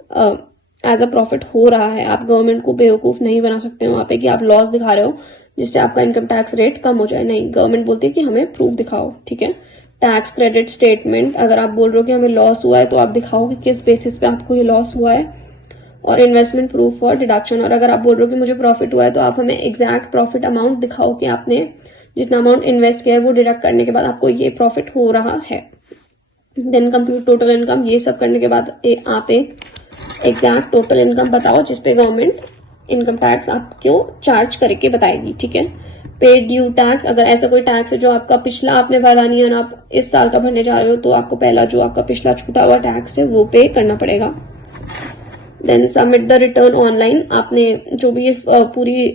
as a profit हो रहा है। आप गवर्नमेंट को बेवकूफ नहीं बना सकते वहां पे कि आप लॉस दिखा रहे हो जिससे आपका इनकम टैक्स रेट कम हो जाए। नहीं, गवर्नमेंट बोलती है कि हमें प्रूफ दिखाओ, ठीक है। टैक्स क्रेडिट स्टेटमेंट, अगर आप बोल रहे हो कि हमें लॉस हुआ है तो आप दिखाओ कि किस बेसिस पे आपको ये लॉस हुआ है। और इन्वेस्टमेंट प्रूफ फॉर डिडक्शन, और अगर आप बोल रहे हो कि मुझे प्रॉफिट हुआ है तो आप हमें एग्जैक्ट प्रॉफिट अमाउंट दिखाओ कि आपने जितना अमाउंट इन्वेस्ट किया है वो डिडक्ट करने के बाद आपको ये प्रॉफिट हो रहा है। देन कंप्यूट टोटल इनकम, ये सब करने के बाद आप एक एग्जैक्ट टोटल इनकम बताओ जिसपे गवर्नमेंट इनकम टैक्स आपको चार्ज करके बताएगी, ठीक है। पे ड्यू टैक्स, अगर ऐसा कोई टैक्स है जो आपका पिछला आपने भरा नहीं है आप इस साल का भरने जा रहे हो तो आपको पहला जो आपका पिछला छूटा हुआ टैक्स है वो पे करना पड़ेगा। Then submit the return online, आपने जो भी ये पूरी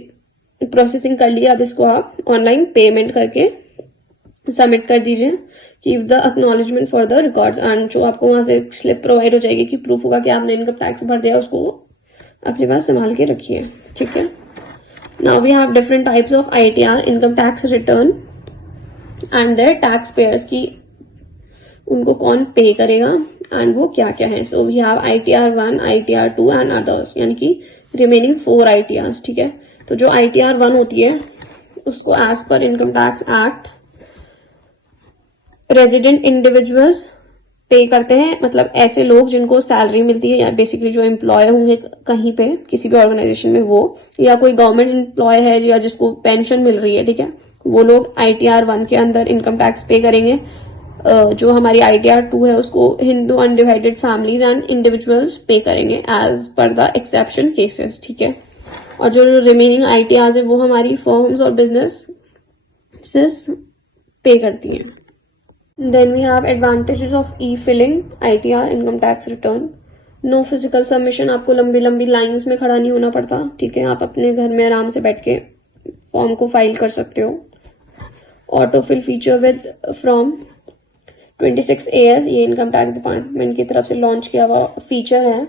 प्रोसेसिंग कर लिया अब इसको आप ऑनलाइन पेमेंट करके सबमिट कर दीजिए। Keep the acknowledgement for the records, and जो आपको वहां से स्लिप प्रोवाइड हो जाएगी कि प्रूफ होगा कि आपने इनकम टैक्स भर दिया, उसको अपने पास संभाल के रखिए, ठीक है। Now we have different types of ITR, income tax return and their taxpayers की उनको कौन पे करेगा एंड वो क्या क्या है। So we have ITR 1, ITR 2 and others, यानी कि रिमेनिंग 4 ITRs, ठीक है। तो जो ITR 1 होती है उसको एज पर income tax act resident individuals pay करते हैं, मतलब ऐसे लोग जिनको सैलरी मिलती है या बेसिकली जो एम्प्लॉय होंगे कहीं पे किसी भी ऑर्गेनाइजेशन में वो, या कोई गवर्नमेंट एम्प्लॉय है या जिसको पेंशन मिल रही है, ठीक है, वो लोग ITR 1 के अंदर इनकम टैक्स पे करेंगे। जो हमारी ITR 2 है उसको Hindu undivided families and individuals पे करेंगे as per the exception cases, ठीक है। और जो रिमेनिंग ITRs है वो हमारी फर्म्स और बिजनेसेस पे करती हैं। Then we have advantages of e-filing ITR income tax return. No physical submission, आपको लंबी लंबी लाइंस में खड़ा नहीं होना पड़ता, ठीक है। आप अपने घर में आराम से बैठ के फॉर्म को फाइल कर सकते हो। Autofill feature with from 26 AS, ये इनकम टैक्स डिपार्टमेंट की तरफ से लॉन्च किया हुआ फीचर है,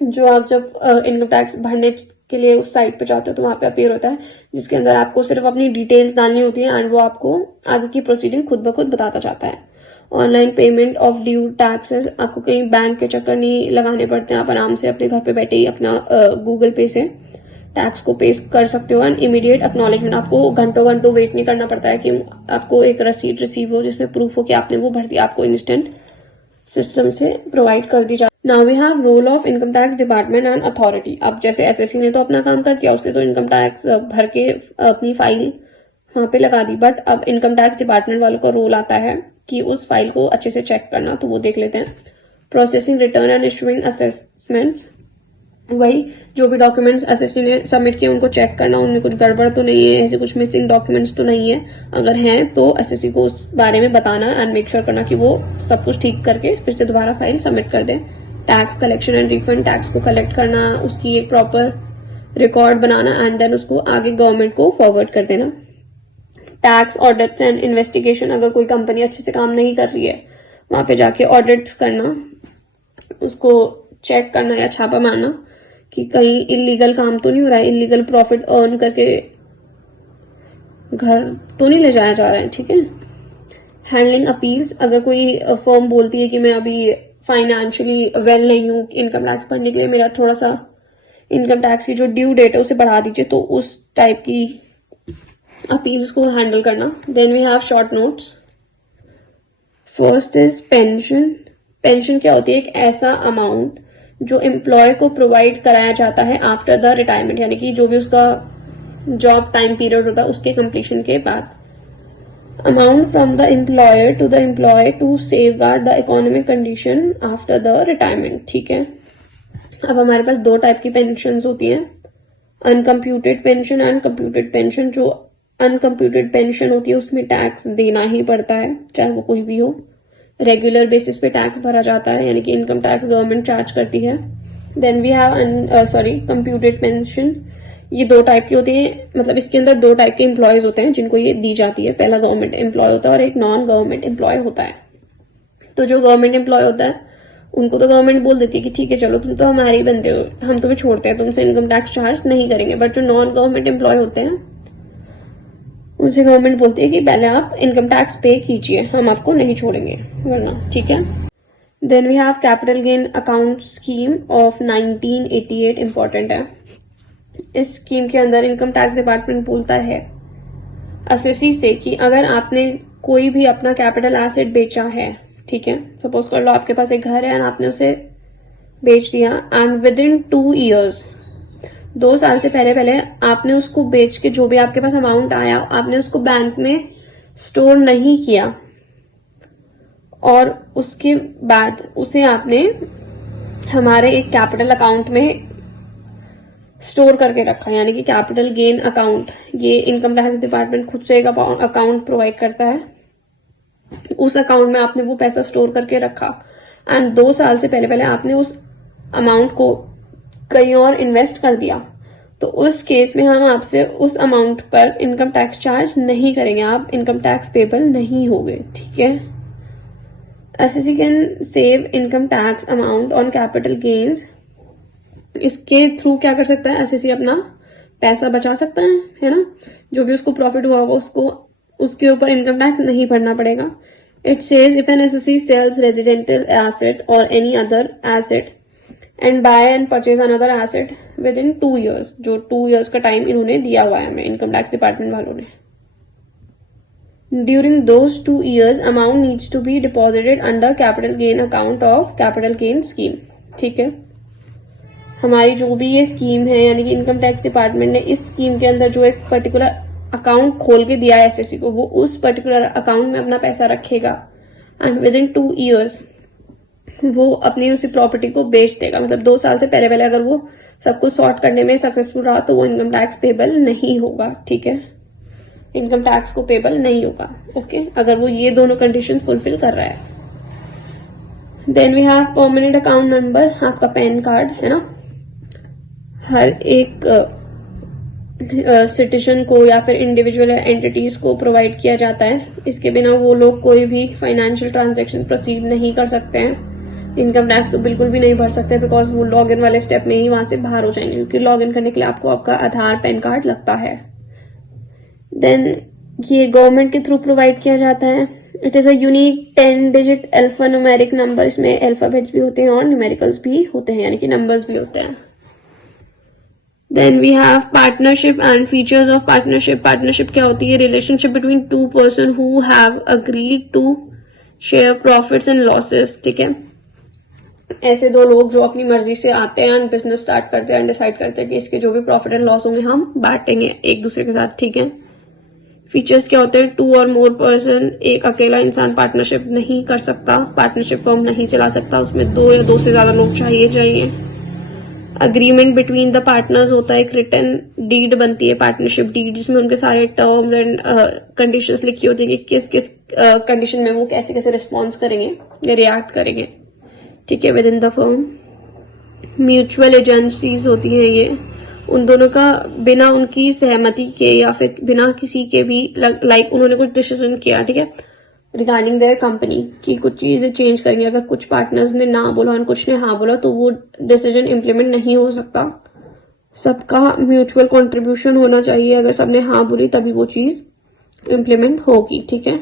जो आप जब इनकम टैक्स भरने के लिए उस साइट पे जाते हो तो वहां पे अपीयर होता है, जिसके अंदर आपको सिर्फ अपनी डिटेल्स डालनी होती है एंड वो आपको आगे की प्रोसीडिंग खुद ब खुद बताता जाता है। Online payment of due taxes, आपको कहीं बैंक के चक्कर नहीं लगाने पड़ते हैं, आप आराम से अपने घर पे बैठे ही अपना गूगल पे से टैक्स को पे कर सकते हो। एंड इमीडिएट एक्नॉलेजमेंट, आपको घंटों घंटों वेट नहीं करना पड़ता है कि आपको एक रसीद रिसीव हो जिसमें प्रूफ हो कि आपने वो भर दिया, आपको इंस्टेंट सिस्टम से प्रोवाइड कर दी जाती। Now we have role of income tax department and authority. अब जैसे SSC ने तो अपना काम कर दिया, उसने तो इनकम टैक्स भर के अपनी फाइल वहां पे लगा दी, बट अब इनकम टैक्स डिपार्टमेंट वालों का रोल आता है कि उस फाइल को अच्छे से चेक करना, तो वो देख लेते हैं। Processing return and issuing assessments, वही जो भी डॉक्यूमेंट्स SSC ने सबमिट किए उनको चेक करना, उनमें कुछ गड़बड़ तो नहीं है, ऐसे कुछ मिसिंग डॉक्यूमेंट्स तो नहीं है, अगर हैं तो SSC को उस बारे में बताना एंड मेक श्योर करना कि वो सब कुछ ठीक करके फिर से दोबारा फाइल सबमिट कर दें। Tax collection and refund, tax को कलेक्ट करना, उसकी एक प्रॉपर रिकॉर्ड बनाना एंड देन उसको आगे गवर्नमेंट को फॉरवर्ड कर देना। टैक्स ऑडिट्स एंड इन्वेस्टिगेशन, अगर कोई कंपनी अच्छे से काम नहीं कर रही है वहां पे जाके ऑडिट्स करना, उसको चेक करना या छापा मारना कि कहीं इलीगल काम तो नहीं हो रहा है, इलीगल प्रॉफिट अर्न करके घर तो नहीं ले जाया जा रहा है, ठीक है। हैंडलिंग अपील्स, अगर कोई फर्म बोलती है कि मैं अभी फाइनेंशियली वेल नहीं हूँ इनकम टैक्स भरने के लिए, मेरा थोड़ा सा इनकम टैक्स की जो ड्यू डेट है उसे बढ़ा दीजिए, तो उस टाइप की अपील्स को हैंडल करना। Then we have short notes. First is pension. Pension क्या होती है? एक ऐसा अमाउंट जो एम्प्लॉय को प्रोवाइड कराया जाता है आफ्टर द रिटायरमेंट, यानी कि जो भी उसका जॉब टाइम पीरियड होता है उसके कंप्लीशन के बाद। Amount from the employer to the employee to safeguard the economic condition after the retirement, ठीक है। अब हमारे पास दो टाइप की पेंशन होती हैं, अनकम्प्यूटेड पेंशन एंड कंप्यूटेड पेंशन। जो अनकम्प्यूटेड पेंशन होती है उसमें टैक्स देना ही पड़ता है, चाहे वो कोई भी हो। रेगुलर बेसिस पे टैक्स भरा जाता है, यानी कि इनकम टैक्स गवर्नमेंट चार्ज करती है। Then we have computed pension. ये दो टाइप की होती है, मतलब इसके अंदर दो टाइप के एम्प्लॉयज होते हैं जिनको ये दी जाती है। पहला गवर्नमेंट एम्प्लॉय होता है और एक नॉन गवर्नमेंट एम्प्लॉय होता है। तो जो गवर्नमेंट एम्प्लॉय होता है उनको तो गवर्नमेंट बोल देती है कि ठीक है चलो तुम तो हमारे ही बंदे हो, हम तुम्हें छोड़ते हैं, तुमसे इनकम टैक्स चार्ज नहीं करेंगे। बट जो नॉन गवर्नमेंट एम्प्लॉय होते हैं उनसे गवर्नमेंट बोलती है कि पहले आप इनकम टैक्स पे कीजिए, हम आपको नहीं छोड़ेंगे वरना, ठीक है। Then we have capital gain account scheme of 1988, important है। इस स्कीम के अंदर इनकम टैक्स डिपार्टमेंट बोलता है असेसी से कि अगर आपने कोई भी अपना कैपिटल एसेट बेचा है, ठीक है, सपोज कर लो आपके पास एक घर है एंड आपने उसे बेच दिया एंड विद इन 2 years, 2 साल से पहले आपने उसको बेच के जो भी आपके पास अमाउंट आया आपने उसको बैंक में स्टोर नहीं किया और उसके बाद उसे आपने हमारे एक कैपिटल अकाउंट में स्टोर करके रखा, यानी कि कैपिटल गेन अकाउंट। ये इनकम टैक्स डिपार्टमेंट खुद से एक अकाउंट प्रोवाइड करता है। उस अकाउंट में आपने वो पैसा स्टोर करके रखा एंड 2 साल से पहले आपने उस अमाउंट को कहीं और इन्वेस्ट कर दिया, तो उस केस में हम आपसे उस अमाउंट पर इनकम टैक्स चार्ज नहीं करेंगे, आप इनकम टैक्स पेबल नहीं होगे, ठीक है। SSC can save income tax amount on capital gains. इसके थ्रू क्या कर सकता है एसएससी? अपना पैसा बचा सकता है ना, जो भी उसको प्रॉफिट हुआ होगा उसको उसके ऊपर इनकम टैक्स नहीं भरना पड़ेगा। It says if an assessee sells residential asset और any other asset and buy and purchase another asset within 2 years, जो 2 years का टाइम इन्होंने दिया हुआ है हमें इनकम टैक्स डिपार्टमेंट वालों ने। During those 2 years amount needs to be deposited under capital gain account of capital gain scheme, ठीक है। हमारी जो भी ये स्कीम है, यानी कि इनकम टैक्स डिपार्टमेंट ने इस स्कीम के अंदर जो एक पर्टिकुलर अकाउंट खोल के दिया है एसएससी को, वो उस पर्टिकुलर अकाउंट में अपना पैसा रखेगा एंड विद इन 2 years वो अपनी उसी प्रॉपर्टी को बेच देगा। मतलब 2 साल से पहले पहले अगर वो सब कुछ सॉर्ट करने में सक्सेसफुल रहा तो वो इनकम टैक्स पेबल नहीं होगा। ठीक है, इनकम टैक्स को पेबल नहीं होगा। ओके, अगर वो ये दोनों कंडीशन फुलफिल कर रहा है। Then we have permanent account number, आपका पैन कार्ड है ना, हर एक सिटीजन को या फिर इंडिविजुअल एंटिटीज को प्रोवाइड किया जाता है। इसके बिना वो लोग कोई भी फाइनेंशियल ट्रांजैक्शन प्रोसीड नहीं कर सकते हैं। इनकम टैक्स तो बिल्कुल भी नहीं भर सकते बिकॉज वो लॉग इन वाले स्टेप में ही वहां से बाहर हो जाएंगे, क्योंकि लॉग इन करने के लिए आपको आपका आधार पैन कार्ड लगता है। देन ये गवर्नमेंट के थ्रू प्रोवाइड किया जाता है। It is a unique 10 digit alpha numeric number. इसमें अल्फाबेट्स भी होते हैं और न्यूमेरिकल्स भी होते हैं, यानी कि नंबर्स भी होते हैं। Then we have partnership and features of partnership. Partnership क्या होती है? Relationship between two person who have agreed to share profits and losses. ठीक है, ऐसे दो लोग जो अपनी मर्जी से आते हैं एंड बिजनेस स्टार्ट करते हैं एंड डिसाइड करते हैं कि इसके जो भी प्रॉफिट एंड लॉस होंगे हम बांटेंगे एक दूसरे के साथ। ठीक है, फीचर्स क्या होते हैं? 2 or more पर्सन, एक अकेला इंसान पार्टनरशिप नहीं कर सकता, पार्टनरशिप फर्म नहीं चला सकता, उसमें 2 या 2 से ज्यादा लोग चाहिए। अग्रीमेंट बिटवीन द पार्टनर्स होता है, एक रिटन डीड बनती है, पार्टनरशिप डीड, जिसमें उनके सारे टर्म्स एंड कंडीशंस लिखी होती है कि किस किस कंडीशन में वो कैसे कैसे रिस्पॉन्स करेंगे या रिएक्ट करेंगे। ठीक है, with in the firm. Mutual agencies होती हैं ये, उन दोनों का बिना उनकी सहमति के या फिर बिना किसी के भी लाइक उन्होंने कुछ डिसीजन किया, ठीक है, रिगार्डिंग देयर कंपनी की कुछ चीजें चेंज करेंगे, अगर कुछ पार्टनर्स ने ना बोला और कुछ ने हाँ बोला तो वो डिसीजन इम्प्लीमेंट नहीं हो सकता। सबका म्यूचुअल कंट्रीब्यूशन होना चाहिए, अगर सबने हाँ बोली तभी वो चीज इम्प्लीमेंट होगी। ठीक है,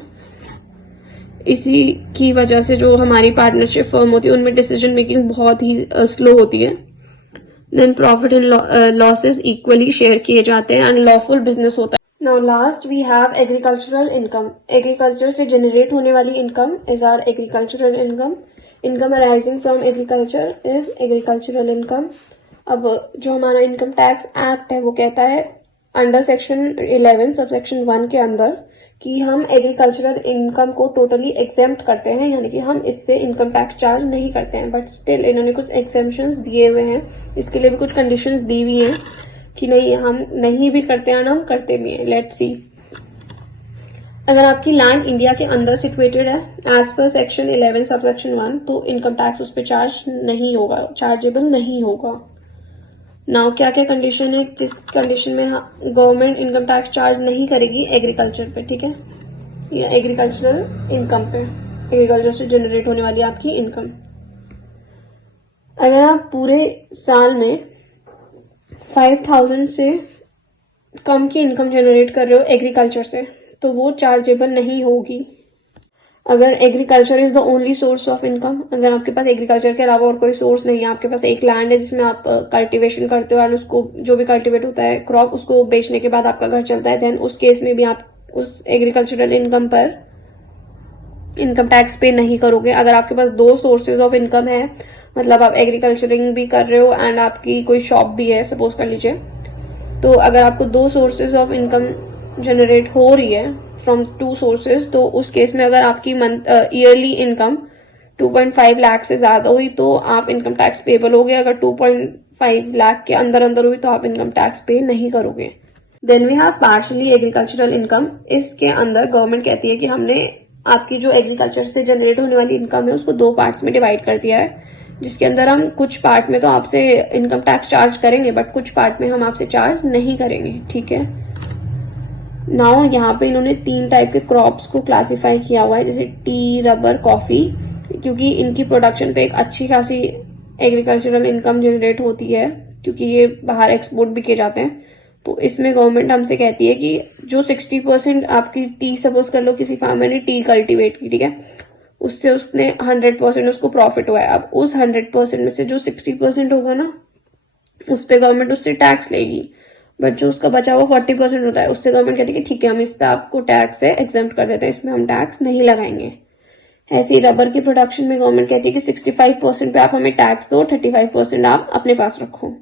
इसी की वजह से जो हमारी पार्टनरशिप फर्म होती है उनमें डिसीजन मेकिंग बहुत ही स्लो होती है। Then profit and losses equally share किए जाते हैं एंड लॉफुल बिजनेस होता है। Now last we have agricultural income. Agriculture से generate होने वाली income is our agricultural income. Income arising from agriculture is agricultural income. अब जो हमारा इनकम टैक्स एक्ट है वो कहता है अंडर सेक्शन 11 सब सेक्शन 1 के अंदर कि हम एग्रीकल्चरल इनकम को टोटली एग्जेम्प्ट करते हैं, यानी कि हम इससे इनकम टैक्स चार्ज नहीं करते हैं। बट स्टिल इन्होंने कुछ एक्सेम्पशंस दिए हुए हैं, इसके लिए भी कुछ कंडीशंस दी हुई हैं कि नहीं हम नहीं भी करते हैं ना हम करते भी हैं। लेट्स सी, अगर आपकी लैंड इंडिया के अंदर सिचुएटेड है as per section 11 sub section 1 तो इनकम टैक्स उस पर चार्ज नहीं होगा, चार्जेबल नहीं होगा। नाउ क्या क्या कंडीशन है जिस कंडीशन में गवर्नमेंट इनकम टैक्स चार्ज नहीं करेगी? एग्रीकल्चर पे, ठीक है, या एग्रीकल्चरल इनकम पे, एग्रीकल्चर से जनरेट होने वाली आपकी इनकम। अगर आप पूरे साल में 5000 से कम की इनकम जनरेट कर रहे हो एग्रीकल्चर से तो वो चार्जेबल नहीं होगी। अगर agriculture is the only source of income, अगर आपके पास एग्रीकल्चर के अलावा और कोई सोर्स नहीं है, आपके पास एक लैंड है जिसमें आप कल्टीवेशन करते हो और उसको जो भी कल्टीवेट होता है क्रॉप उसको बेचने के बाद आपका घर चलता है, देन उस केस में भी आप उस एग्रीकल्चरल इनकम पर इनकम टैक्स पे नहीं करोगे। अगर आपके पास 2 सोर्सेज ऑफ इनकम है, मतलब आप एग्रीकल्चरिंग भी कर रहे हो एंड आपकी कोई शॉप भी है सपोज कर लीजिए, तो अगर आपको 2 सोर्सेज ऑफ इनकम जनरेट हो रही है फ्रॉम 2 सोर्सेज तो उस केस में अगर आपकी ईयरली इनकम 2.5 लाख से ज्यादा हुई तो आप इनकम टैक्स पेबल होगे। अगर 2.5 लाख के अंदर अंदर हुई तो आप इनकम टैक्स पे नहीं करोगे। Then we have partially agricultural income. इसके अंदर गवर्नमेंट कहती है कि हमने आपकी जो एग्रीकल्चर से जनरेट होने वाली इनकम है उसको 2 पार्ट्स में डिवाइड कर दिया है, जिसके अंदर हम कुछ पार्ट में तो आपसे इनकम टैक्स चार्ज करेंगे बट कुछ पार्ट में हम आपसे चार्ज नहीं करेंगे। ठीक है, नाउ यहाँ पे इन्होंने 3 टाइप के क्रॉप्स को क्लासिफाई किया हुआ है, जैसे टी, रबर, कॉफी, क्योंकि इनकी प्रोडक्शन पे एक अच्छी खासी एग्रीकल्चरल इनकम जनरेट होती है क्योंकि ये बाहर एक्सपोर्ट भी किए जाते हैं। तो इसमें गवर्नमेंट हमसे कहती है कि जो 60% आपकी टी, सपोज कर लो किसी फार्मर ने टी कल्टीवेट की, ठीक है, उससे उसने 100% उसको प्रॉफिट हुआ है। अब उस 100% में से जो 60% होगा ना उस पे गवर्नमेंट उससे टैक्स लेगी, बट जो उसका बचा हुआ 40% होता है उससे गवर्नमेंट कहती है ठीक है हम इस पे आपको टैक्स से एग्जेम्प्ट कर देते हैं, इसमें हम टैक्स नहीं लगाएंगे। ऐसे ही रबर की प्रोडक्शन में गवर्नमेंट कहती है कि 65% पे आप हमें टैक्स दो, 35% आप अपने पास रखो।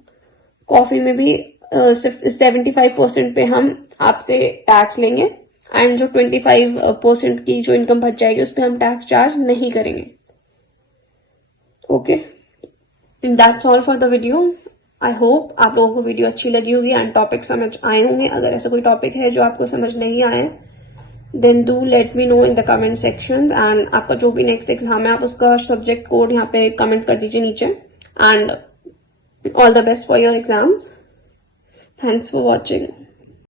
कॉफी में भी सिर्फ 75% पे हम आपसे टैक्स लेंगे एंड जो 25% की जो इनकम बच जाएगी उस पर हम टैक्स चार्ज नहीं करेंगे. Okay, that's all for the video. I hope आप लोगों को वीडियो अच्छी लगी होगी एंड टॉपिक समझ आए होंगे. अगर ऐसा कोई टॉपिक है जो आपको समझ नहीं आए then do let me know in the comment section. And आपका जो भी नेक्स्ट एग्जाम है आप उसका सब्जेक्ट कोड यहाँ पे कमेंट कर दीजिए नीचे. And all the best for your exams. Thanks for watching.